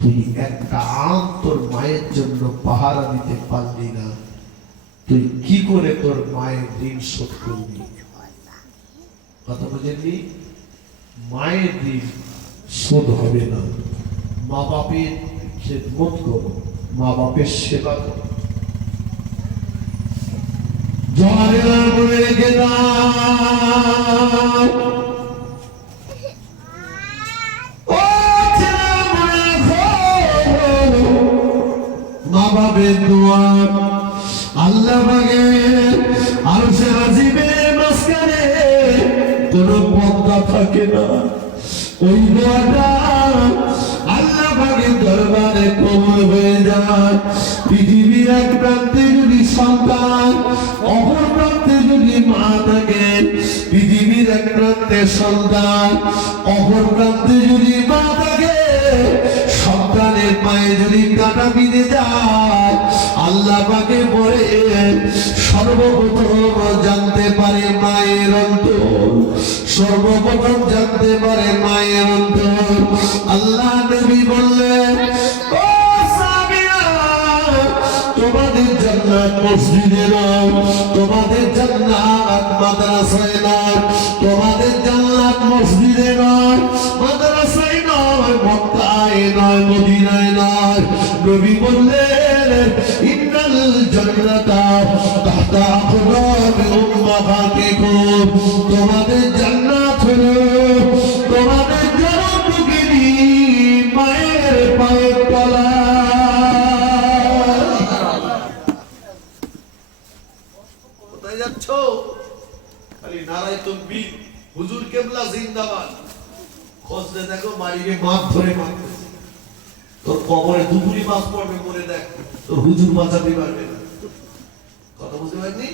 তুই একটা আম তোর মায়ের জন্য পাহারা দিতে পারলি না তুই কি করে তোর মায়ের ঋণ শোধ করবি কথা বুঝেননি মায়ের ঋণ শোধ হবে না মা বাপের খেদমত করো মা বাপের সেবা করো মা বাপের দোয়া আল্লাহ পাকে আরশে আজিমের মাঝখানে কোনো পর্দা থাকে না ওই দোয়াটা আল্লাহ পাকের দরবারে কবুল হয়ে যায় পৃথিবীর এক প্রান্তে যদি সন্তান অপর প্রান্তে যদি মা থাকে থাকে সন্তান, অপর প্রান্তে যদি মা থাকে, সন্তানের পায়ে যদি কাঁটা বিঁধে যায়, আল্লাহ পাকে পরে সর্বপ্রথম জানতে পারে মায়ের অন্তর, সর্বপ্রথম জানতে পারে মায়ের অন্তর। আল্লাহ নবী বললেন, ও সামিয়া, তোমাদের জান্নাত মসজিদে নয়, তোমাদের জান্নাত মাদ্রাসায় নয়, তোমাদের জান্নাত মসজিদে নয়, মাদ্রাসায় নয়, মক্কায় নয়, মদিনায় নয়। নবী বললেন, ইন্নাল জান্নাতা তাহতা আকদামি উম্মাহাতিকুম, তোমাদের জান্নাত হলো তোমাদের জনমভূমি মায়ের পায়ের তলায়। কোথায় যাচ্ছ? খালি নারায়ে তাকবীর, হুজুর কেবলা জিন্দাবাদ। খোঁজতে দেখো মারিকে মাপ ধরে মারতেছে। তোর কবরে দুপুরি মাছ পড়বে, মরে দেখ, তোর হুজুর বাঁচাতে পারবে না। কথা বুঝতে পারনি?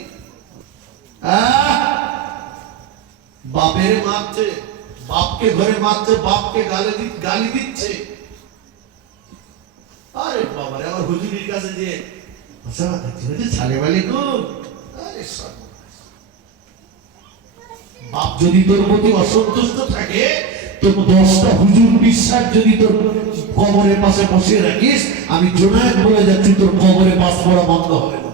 বাপের মারছে, বাপকে ধরে মারছে, বাপকে গালি দিচ্ছে। আরে বাবা রে, আমার হুজুরের কাছে যে আচ্ছা ছালে বালি কোন, আরে বাপ যদি তোর প্রতি অসন্তুষ্ট থাকে, তোর 10টা হুজুর বিশ্বাস যদি তোর কবরের পাশে বসিয়ে রাখিস, আমি জোনায়েত বলে যাচ্ছি, তোর কবরে বাস পড়া বন্ধ হবে না।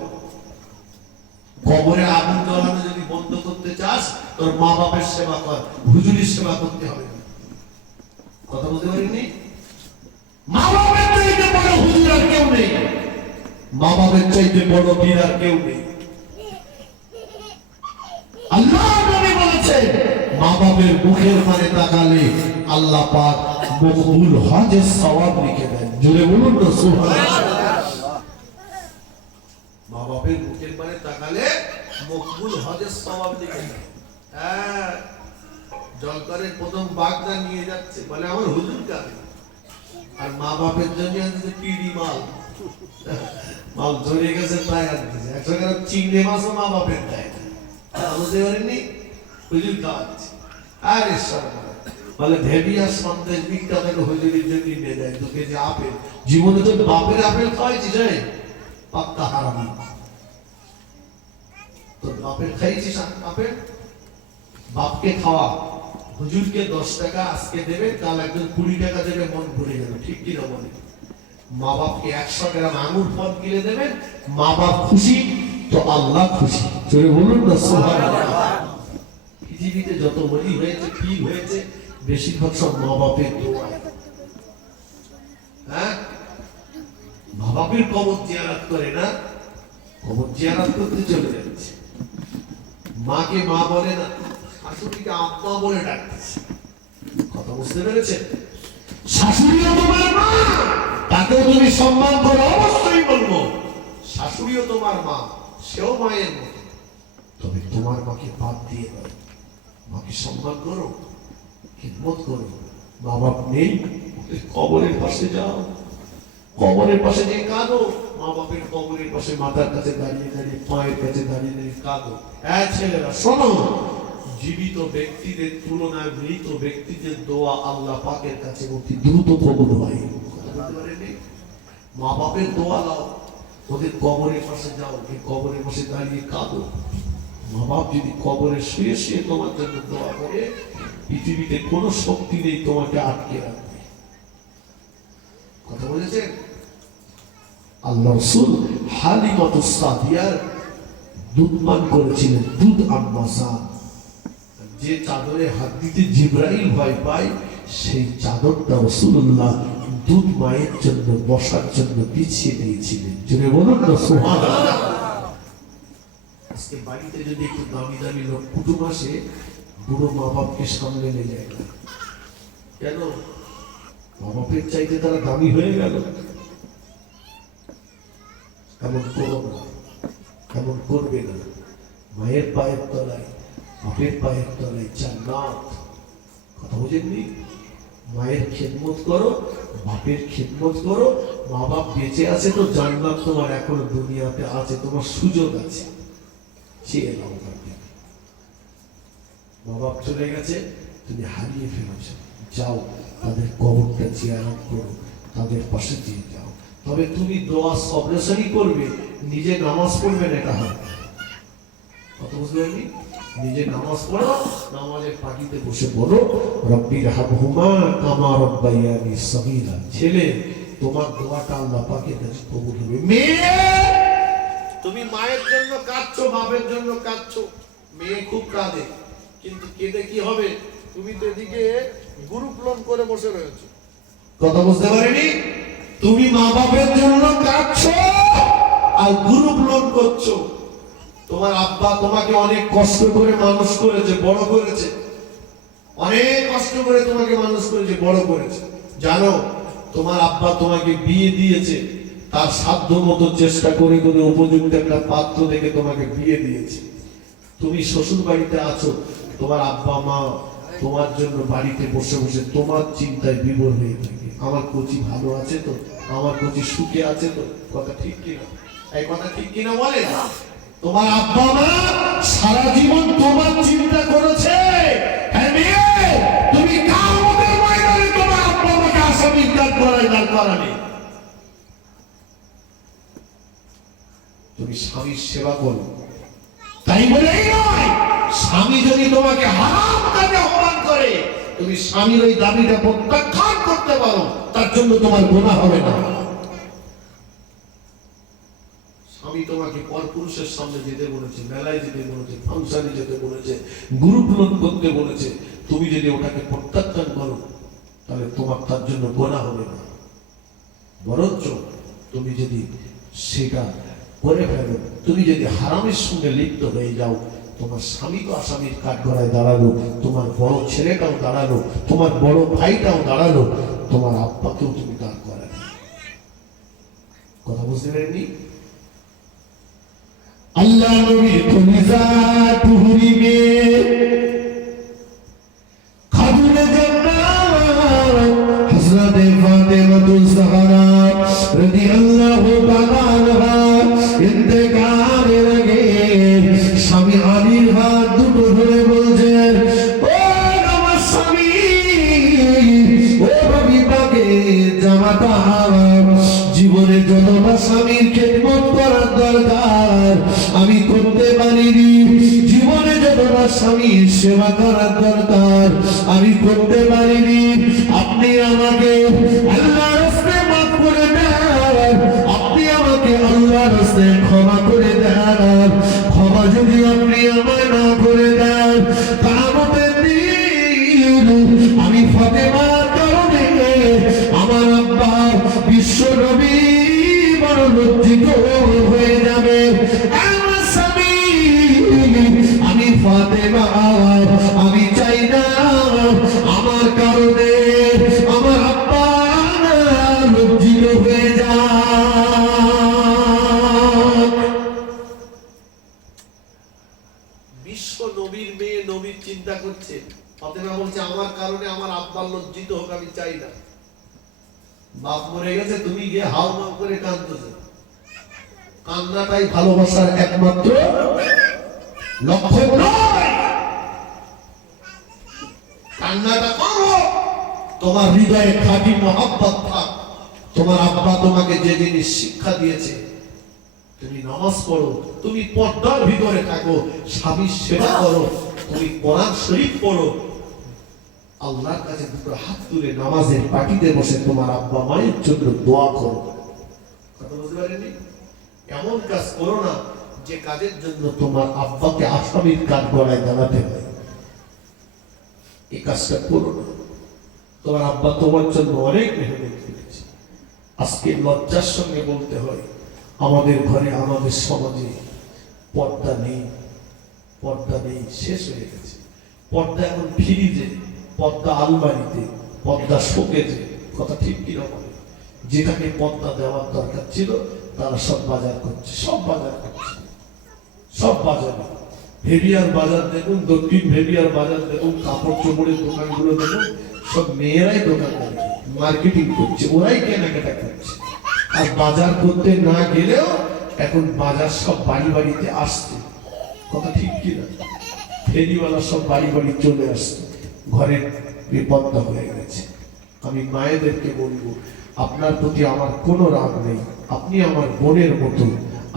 কবরে আগুন জ্বালানো যদি বন্ধ করতে চাস, তোর মা বাপের সেবা কর, হুজুরের সেবা করতে হবে না। কথা বলতে পারিনি? মা বাপের চাইতে বড় হুজুর আর কেউ নেই, মা বাপের চাইতে বড় পীর আর কেউ নেই। আল্লাহ নবী বলেছেন, মা বাপের মুখের মানে তাকালে আল্লাহ পাক মকবুল হজের সওয়াব লিখে দেন। জোরে বলুন না সুবহানাল্লাহ। মা বাপের মুখের মানে তাকালে মকবুল হজের সওয়াব লিখে দেন। হ্যাঁ, জলকরের প্রথম বাগদা নিয়ে যাচ্ছে, বলে আমার হুজুর কাছে, আর মা বাপের জন্য আনছে পিড়ি মাল, মাল ধরে গেছে তাই আনতেছে। 100 গ্রাম চিংড়ি মাছও মা বাপের দেয়, বুঝতে পারেননি, হুজুর খাওয়াচ্ছে। আরে বলে ভেবিয়া সন্দেশ বিখ্যাত হুজুরের জন্য নিয়ে দেয় 2 কেজি আপেল। জীবনে তো বাপের আপেল খাওয়াইছিস, পাক্কা হারামি। তোর বাপের খাইছিস আপেল? বাপকে খাওয়া, হুজুরকে 10 টাকা আজকে দেবে, কাল একজন 20 টাকা দেবে, মন ভরে যাবে, ঠিক কিনা বলে? মা বাপকে 100 গ্রাম আঙুর ফল কিনে দেবেন, মা বাপ খুশি তো আল্লাহ খুশি। জোরে বলুন না সুবহানাল্লাহ। পৃথিবীতে যত ওলি হয়েছে, পীর হয়েছে, বেশিরভাগ সব মা বাপের দোয়ায়। হ্যাঁ, মা বাপের কবর জিয়ারত করে না, কবর জিয়ারত করতে চলে যাচ্ছে। মাকে মা বলে না, শাশুড়িকে আম্মা বলে ডাকতেছে। কথা বুঝতে পেরেছেন? শাশুড়িও তোমার মা, তাকেও তুমি সম্মান করো, অবশ্যই বলবো। শাশুড়িও তোমার মা, সেও মায়ের মতো, তবে তোমার মাকে বাদ দিয়ে দাও, মাকে সম্মান করো, খিদমত করো। মা বাপ নেই, কবরের পাশে যাও, কবরের পাশে গিয়ে কাঁদো, মা বাপের কবরের পাশে মাথার কাছে দাঁড়িয়ে দাঁড়িয়ে, পায়ের কাছে দাঁড়িয়ে দাঁড়িয়ে কাঁদো। হ্যাঁ ছেলেরা শোনো, জীবিত ব্যক্তিদের তুলনায় মৃত ব্যক্তিদের দোয়া আল্লাহ পাকের কাছে অতি দ্রুত কবুল হয়। মা বাপের দোয়া লাও, ওদের কবরের পাশে যাও, কবরের পাশে দাঁড়িয়ে কাঁদো। মা বাপ যদি কবরে শুয়ে শুয়ে তোমার জন্য দোয়া করে, পৃথিবীতে কোনো শক্তি নেই তোমাকে আটকে রাখবে। কথা বলেছেন? আল্লাহ রাসূল হালিমাতুস সাদিয়ার দুধ পান করেছিলেন, দুধ আম্মা জান। যে চাদরে হাত দিতে জিবরাইল ভয় পায়, সেই চাদরটা রাসূলুল্লাহ দুধ মায়ের জন্য বসার জন্য বিছিয়ে দিয়েছিলেন। জোরে বলুন না সুবহানাল্লাহ। আজকে বাড়িতে যদি একটু দামি দামি লোক কুটুম আসে, বুড়ো মা বাপকে সামনে নিয়ে যায় না কেন? মা বাপের চাইতে তারা দামি হয়ে গেল। এমন করো না, এমন করবে না। মায়ের পায়ের তলায়, বাপের পায়ের তলায় জান্নাত। কথা বুঝেননি? মায়ের খেদমত করো, বাপের খেদমত করো। মা বাপ বেঁচে আছে তো জান্নাত তোমার এখনো দুনিয়াতে আছে, তোমার সুযোগ আছে, চেয়ে নাও। মা বাপ চলে গেছে, তুমি হারিয়ে ফেলেছো, যাও তাদের কবরটা জিয়ারত করো, তাদের পাশে দিয়ে যাও। তবে তুমি দোয়া সবরেশনই করবে, নিজে নামাজ পড়বে না, এটা হয় কত বুঝতে পারবি? নিজে নামাজ পড়ো, নামাজের পাটিতে বসে বলো রব্বির হাবহুমা কামা রব্বায়ানি সগীরা। ছেলে, তোমার দোয়াটা আল্লাহ পাকের কাছে কবুল হবে। মেয়ে, তুমি মায়ের জন্য কাঁদছো, বাপের জন্য কাঁদছো, মেয়ে খুব কাঁদে, কিন্তু কেঁদে কি হবে? তুমি তো এদিকে গ্রুপ লোন করে বসে রয়েছো, কথা বুঝতে পারিনি? তুমি মা বাপের জন্য কাঁদছো আর গ্রুপ লোন করছো। তোমার আব্বা তোমাকে অনেক কষ্ট করে মানুষ করেছে, বড় করেছে, অনেক কষ্ট করে তোমাকে মানুষ করেছে, বড় করেছে। জানো, তোমার আব্বা তোমাকে বিয়ে দিয়েছে, তার সাধ্য মতো চেষ্টা করে করে উপযুক্ত একটা পাত্র দেখে তোমাকে বিয়ে দিয়েছে। তুমি শ্বশুর বাড়িতে আছো, তোমার আব্বা মা তোমার জন্য বাড়িতে বসে বসে তোমার চিন্তায় বিভোর হয়ে থাকে। আমার কচি ভালো আছে তো, আমার কচি সুখে আছে তো, কথা ঠিক কিনা? এই কথা ঠিক কিনা বলে? তোমার আব্বা মা সারা জীবন তোমার চিন্তা করেছে। তুমি কিয়ামতের ময়দানে তোমার আব্বা মাকে আসামি দাঁড় করালে, তুমি স্বামীর সেবা করো। তাই বলেই নয়, স্বামী যদি তোমাকে হারাম কাজে আহ্বান করে, তুমি স্বামীর ওই দাবিটা প্রত্যাখ্যান করতে পারো, তার জন্য তোমার গুনাহ হবে না। স্বামী তোমাকে পরপুরুষের সামনে যেতে বলেছে, মেলায় যেতে বলেছে, ফাংশনে যেতে বলেছে, গ্রুপ লোন করতে বলেছে, তুমি যদি ওটাকে প্রত্যাখ্যান করো, তাহলে তোমার তার জন্য গুনাহ হবে না। বরঞ্চ তুমি যদি সেটা করে ফেলো, তুমি যদি হারামের সঙ্গে লিপ্ত হয়ে যাও, তোমার স্বামী তো আসামির কাঠগড়ায় দাঁড়ালো, তোমার বড় ছেলেটাও দাঁড়ালো, তোমার বড় ভাইটাও দাঁড়ালো, তোমার আব্বাকেও তুমি দাঁড় করালে। কথা বুঝতে পারেননি? আল্লাহ নবীর কলিজা টুহুরি মেয়ে খাতুনে জান্নাত হযরতে ফাতেমাতুজ জাহরা রাদিয়াল্লাহু তাআলা আনহা ইন্তেকালের আগে স্বামী আলীর হাত দুটো ধরে বলছেন, ও আমার স্বামী, ও নবী পাকের জামাতা, জীবনে যতটা স্বামীর খেদমত করার দরকার আমি করতে পারিনি, জীবনে যতটা স্বামীর সেবা করার দরকার আমি করতে পারিনি। আপনি আমাকে আল্লাহর রাস্তে মাফ করে দেন, আপনি আমাকে আল্লাহর রাস্তে ক্ষমা করে দেন। ক্ষমা যদি আপনি আমায় না করে দেন, কিয়ামতের দিন আমি ফাতেমার কারণে আমার আব্বা বিশ্ব নবী বড় লজ্জিত হয়ে যাবে। আমার স্বামী, আমি ফাতেমা, আমি চাই না আমার কারণে আমার আব্বা লজ্জিত হয়ে যাক। বিশ্ব নবীর মেয়ে নবীর চিন্তা করছে, ফাতেমা বলছে আমার কারণে আমার আব্বা লজ্জিত হোক, আমি চাই না। বাপ মরে গেছে, তুমি গিয়ে হাও মাও করে কাঁদতেছো। কান্নাটাই ভালোবাসার একমাত্র লক্ষণ নয়। কান্নাটা করো, তোমার হৃদয়ে খাঁটি মহব্বত থাক। তোমার আব্বা তোমাকে যে জিনিস শিক্ষা দিয়েছে, তুমি নামাজ পড়ো, তুমি পর্দার ভিতরে থাকো, স্বামীর সেবা করো, তুমি কোরআন শরীফ পড়ো, আল্লাহর কাছে দুটো হাত তুলে নামাজের পাটিতে বসে তোমার আব্বা মায়ের জন্য দোয়া করো। কথা বুঝতে পারেননি? এমন কাজ করো না যে কাজের জন্য তোমার আব্বাকে আসামির কাঠগড়ায় দাঁড়াতে হয়, এই কাজটা করো না। তোমার আব্বা তোমার জন্য অনেক মেহনত করেছে। আজকে লজ্জার সঙ্গে বলতে হয়, আমাদের ঘরে আমাদের সমাজে পর্দা নেই, পর্দা নেই, শেষ হয়ে গেছে। পর্দা এখন ফ্রিজে, পর্দা আলমারিতে, পর্দা শোকেজে। কথা ঠিক কিনা বলে? যেখানে পর্দা দেওয়ার দরকার ছিল তারা সব বাজার করছে, সব বাজার করছে, সব বাজারে। ভেবিয়ার বাজার দেখুন, দক্ষিণ ভেবিয়ার বাজার দেখুন, কাপড় চোপড়ের দোকানগুলো দেখুন, সব মেয়েরাই দোকান মার্কেটিং করছে, ওরাই কেনাকাটা করছে। আর বাজার করতে না গেলেও এখন বাজার সব বাড়ি বাড়িতে আসছে। কথা ঠিক কিনা? ফেরিওয়ালা সব বাড়ি বাড়ি চলে আসছে, ঘরের বেপর্দা হয়ে গেছে। আমি মায়েদেরকে বলবো, আপনার প্রতি আমার কোনো রাগ নেই, আপনি আমার বোনের মতো,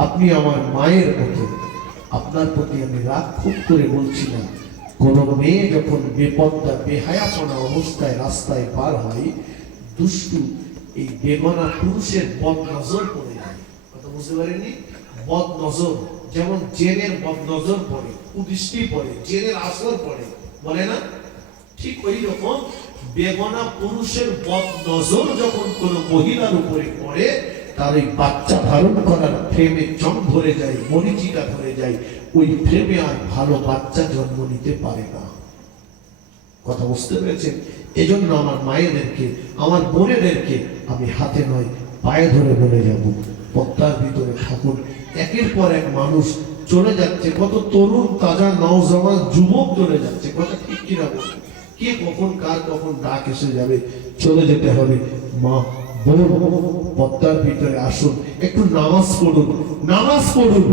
আপনি আমার মায়ের মতো, আপনার প্রতি আমি রাগ খুব করে বলছি না। কোন মেয়ে যখন বেপর্দা বেহায়াপনা অবস্থায় রাস্তায় পার হয়, দুষ্টু এই বেগনা পুরুষের বদ নজর পড়ে যায়। কথা বুঝতে পারেননি? বদ নজর, যেমন জেনের বদ নজর পড়ে, কুদৃষ্টি পড়ে, জেনের আসর পড়ে, বলে না? ঠিক ওই রকম বেগনা পুরুষের বদ নজর যখন কোন মহিলার উপরে পড়ে, তার ওই বাচ্চা ধারণ করার ফ্রেমে জং ধরে যায়, মরিচিকা ধরে যায়, ওই ফ্রেমে আর ভালো বাচ্চা জন্ম নিতে পারে না। কথা বুঝতে পেরেছেন? এজন্য আমার মায়েদেরকে, আমার বোনেদেরকে আমি হাতে নয় পায়ে ধরে বলে যাব, পর্দার ভিতরে থাকুন। একের পর এক মানুষ চলে যাচ্ছে, কত তরুণ তাজা নওজওয়ান যুবক চলে যাচ্ছে, কথা ঠিক কিনা বলুন? কে কখন কার কখন ডাক এসে যাবে, চলে যেতে হবে। মা বোন, পর্দার ভিতরে আসুন, একটু নামাজ পড়ুন, নামাজ পড়ুন।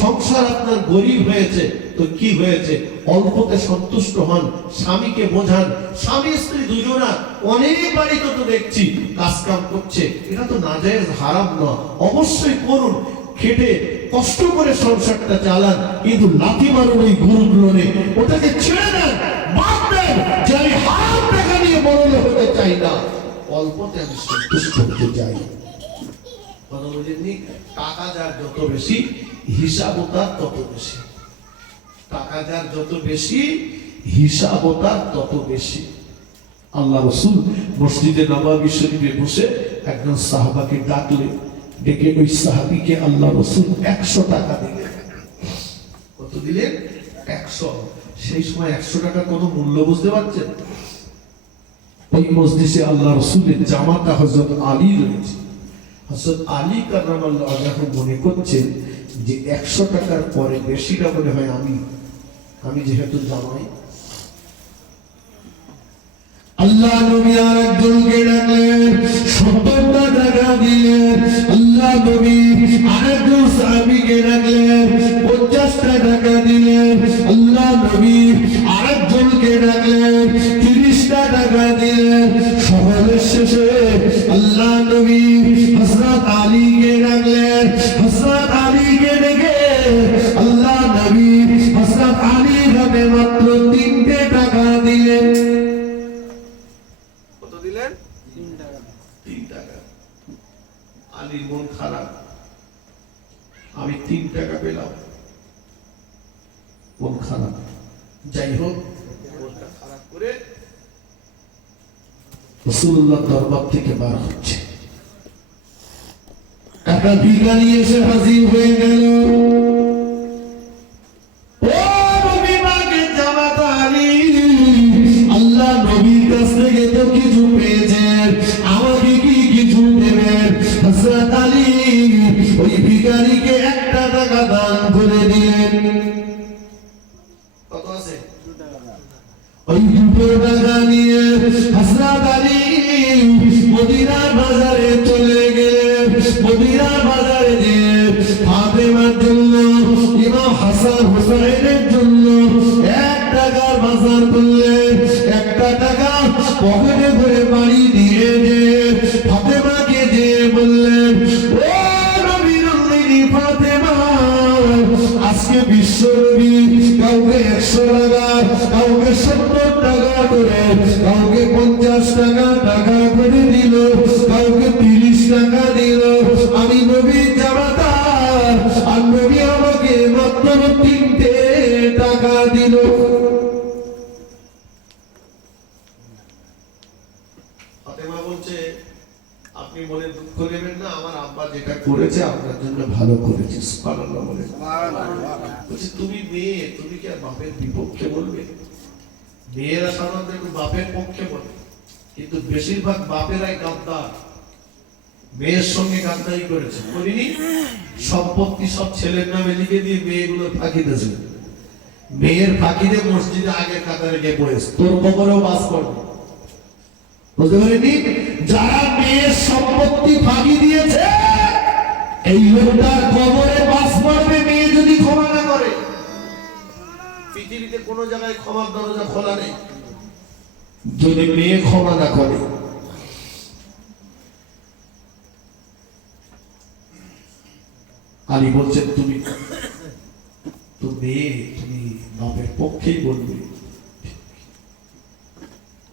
সংসার আপনার গরিব হয়েছে তো কি হয়েছে, অল্পতে সন্তুষ্ট হন, স্বামীকে বোঝান। স্বামী স্ত্রী দুজনা অনেক বাড়িতে তো দেখছি কাজ কাম করছে, এটা তো নাজায়েজ হারাম না, অবশ্যই করুন। খেটে কষ্ট করে সংসারটা চালান, কিন্তু লাথি মারুন ওই গুরুগুলোনে, ওটাকে ছেড়ে দেন, বাদ দেন যে আমি হারাম টাকা নিয়ে বড় হতে চাই না, অল্পতে আমি সন্তুষ্ট হতে চাই। কথা বুঝেননি? টাকা যার যত বেশি, হিসাবও তার তত বেশি। টাকা যার যত বেশি, হিসাবও তার তত বেশি। আল্লাহ রাসূল মসজিদে নববী শরীফে বসে একজন সাহাবাকে ডাকলেন, ডেকে ওই সাহাবীকে আল্লাহ রাসূল 100 টাকা দিলেন। কত দিলেন? 100। সেই সময় 100 টাকার কত মূল্য বুঝতে পারছেন? ওই মজলিসে আল্লাহ রাসূলের জামাতা হযরত আলী রয়েছে। হযরত আলী কাররামাল্লাহু ওয়াজহু মনে করছেন যে 100 টাকার পরে বেশিটা মনে হয় আমি যেহেতু জামাই। আল্লাহ নবী আরেকজনকে ডাকলেন, 70 টাকা দিলেন। আল্লাহ নবী আরেকজন সাহাবীকে ডাকলেন, 50 টাকা দিলেন। আল্লাহ নবী আরেকজনকে ডাকলেন, 30 টাকা দিলেন। সকলের শেষে আল্লাহ নবী হযরত আলীকে ডাকলেন। হযরত আলীকে ডেকে আল্লাহ নবী হযরত আলীর হাতে মাত্র 3 টাকা দিলেন। কত দিলেন? 3 টাকা। আলীর মন খারাপ, আমি 3 টাকা পেলাম, মন খারাপ। যাই হোক, মনটা খারাপ করে রাসূলুল্লাহ দরবার থেকে বার হচ্ছে, একটা ভিখারি এসে হাজির হয়ে গেল। ও নবী পাকের জামাতা আলী, আল্লাহ নবীর কাছ থেকে তো কিছু পেয়েছেন, আমাকে কি কিছু দেবেন? হযরত আলী ওই ভিখারিকে 1 টাকা দান করে দিলেন। কত আছে? 2 টাকা। ওই 2 টাকা নিয়ে হযরত আলী মদিনার বাজারে চলে গেলেন। মদিনার বাজারে গিয়ে ফাতেমার জন্য, ইমাম হাসান হুসাইনের জন্য 1 টাকার বাজার করলেন। 1 টাকা পকেটে করে বাড়ি দিয়ে যে ফাতেমাকে যে বললেন, ও নবীর নন্দিনী ফাতেমা, আজকে বিশ্ব নবী কাউকে 100 টাকা, কাউকে 70 টাকা করে, কাউকে 50 টাকা করে দিল, কাউকে 30 টাকা দিল। আমি নবীর জামাতা, আর নবী আমাকে মাত্র 3 টাকা দিল। ফাতেমা বলছে, আপনি মনে দুঃখ নেবেন না, আমার আব্বা যেটা করেছে আপনার জন্য ভালো করেছে। সুবহানাল্লাহ বলে। বলছে তুমি মেয়ে, তুমি কি আর বাপের বিপক্ষে বলবে? মেয়েরা সাধারণত একটু বাপের পক্ষে বলে, কিন্তু বেশিরভাগ বাপেরাই গাদ্দার। মেয়ের সঙ্গে গাদ্দারি করেছে, করিনি? সম্পত্তি সব ছেলের নামে লিখে দিয়ে মেয়েগুলো ফাঁকি দিয়েছে। মেয়ের ফাঁকিতে মসজিদে আগের কাতারে গিয়ে পড়েছে, তোর কবরেও বাস করবে। বুঝতে পারিনি? যারা মেয়ের সম্পত্তি ফাঁকি দিয়েছে, এই লোকটার কবরে বাস করবে মেয়ে যদি ক্ষমা না করে। পৃথিবীতে কোনো জায়গায় ক্ষমার দরজা খোলা নেই যদি মেয়ে ক্ষমা না করে। আলী বলছেন তুমি তো মেয়ে, তুমি বাপের পক্ষেই বলবে।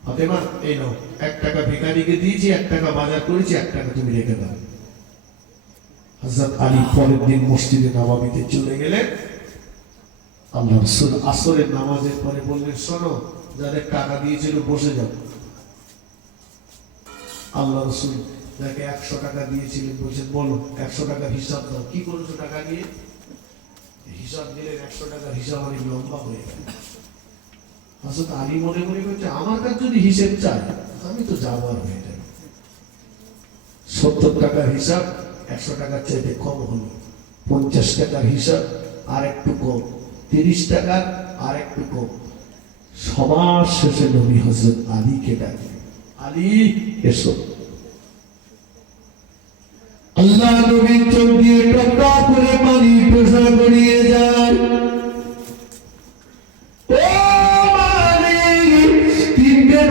ফাতেমা এই নাও, 1 টাকা ভিখারিকে দিয়েছি, 1 টাকা বাজার করেছি, 1 টাকা তুমি রেখে দাও। হযরত আলী পরের দিন মসজিদে নববীতে চলে গেলেন। আল্লাহ রাসূল আসরের নামাজের পরে বললেন, শোনো, যাদের টাকা দিয়েছিল বসে যাও। আল্লাহ রাসূল যাকে 100 টাকা দিয়েছিলেন বলছেন, বলো 100 টাকার হিসাব দাও, কি করেছো টাকা নিয়ে? হিসাব দিলেন, 100 টাকার হিসাব অনেক লম্বা হয়ে গেল। হযরত আলী মনে মনে করছে, আমার কাছে যদি হিসেব চায় আমি তো যাবার হয়ে যাব। 70 টাকার হিসাব 100 টাকার চাইতে কম হলো, 50 টাকার হিসাব আর একটু কম, 30 টাকার আর একটু কম। সবার শেষে নবী হযরত আলীকে ডাকলেন, আলী এসো। আল্লাহ নবী চোখ দিয়ে টপ টপ করে পানি প্রসার করিয়ে যায়।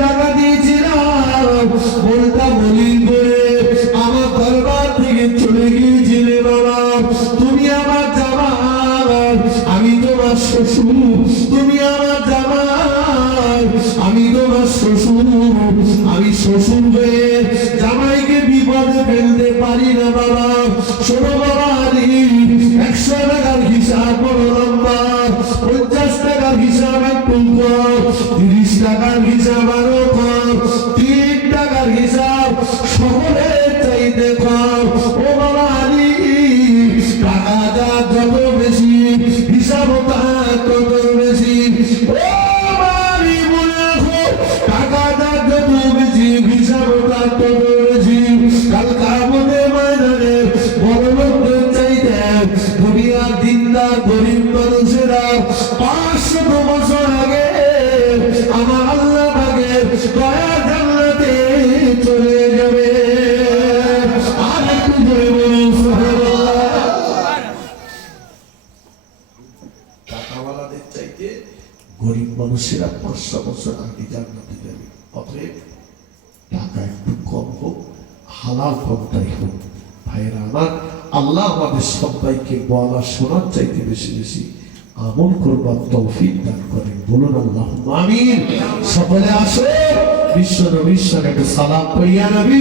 টাকা দিয়েছিলাম, বলটা মলিন করে আমার দরবার থেকে চলে গিয়েছিলে বাবা। তুমি আমার জামাই, আমি তোমার শ্বশুর। তুমি আমার জামাই, আমি তোমার শ্বশুর। আমি শ্বশুর হয়ে জামাইকে বিপদে ফেলতে পারি না বাবা। শোনো বাবা আলী, 100 টাকার হিসাব বড় লম্বা, 50 টাকার হিসাব একটু কম, 30 টাকার হিসাব আরো কম, 3 টাকার হিসাব সকলের চাইতে কম। ও বাবা আলী, টাকা যা যত বেশি, হিসাব তার তত বেশি। ও বাবা আলী, মনে রাখো, টাকা যা যত বেশি, হিসাব তার তত বেশি। কাল কিয়ামতের ময়দানে বড় লোকদের চাইতে দুনিয়ার দিনদার গরিব মানুষেরা 500 বছর আগে আমার আল্লাহ পাকের দয়া জান্নাতে চলে যাবে। আর একটু জোরে বলুন সুবহানাল্লাহ। টাকাওয়ালাদের চাইতে গরিব মানুষেরা 500 বছর আগে জান্নাতে যাবে। অতএব টাকা একটু কম হোক, হালাল পন্থাই হোক। ভাইয়েরা আমার, আল্লাহ আমাদের সবাইকে বলা শোনার চাইতে বেশি বেশি আমল করবার তৌফিক দান করেন। বলুন আল্লাহুম্মা আমিন। সকলে আসো, বিশ্ব নবীর সালাম করিয়া নবী।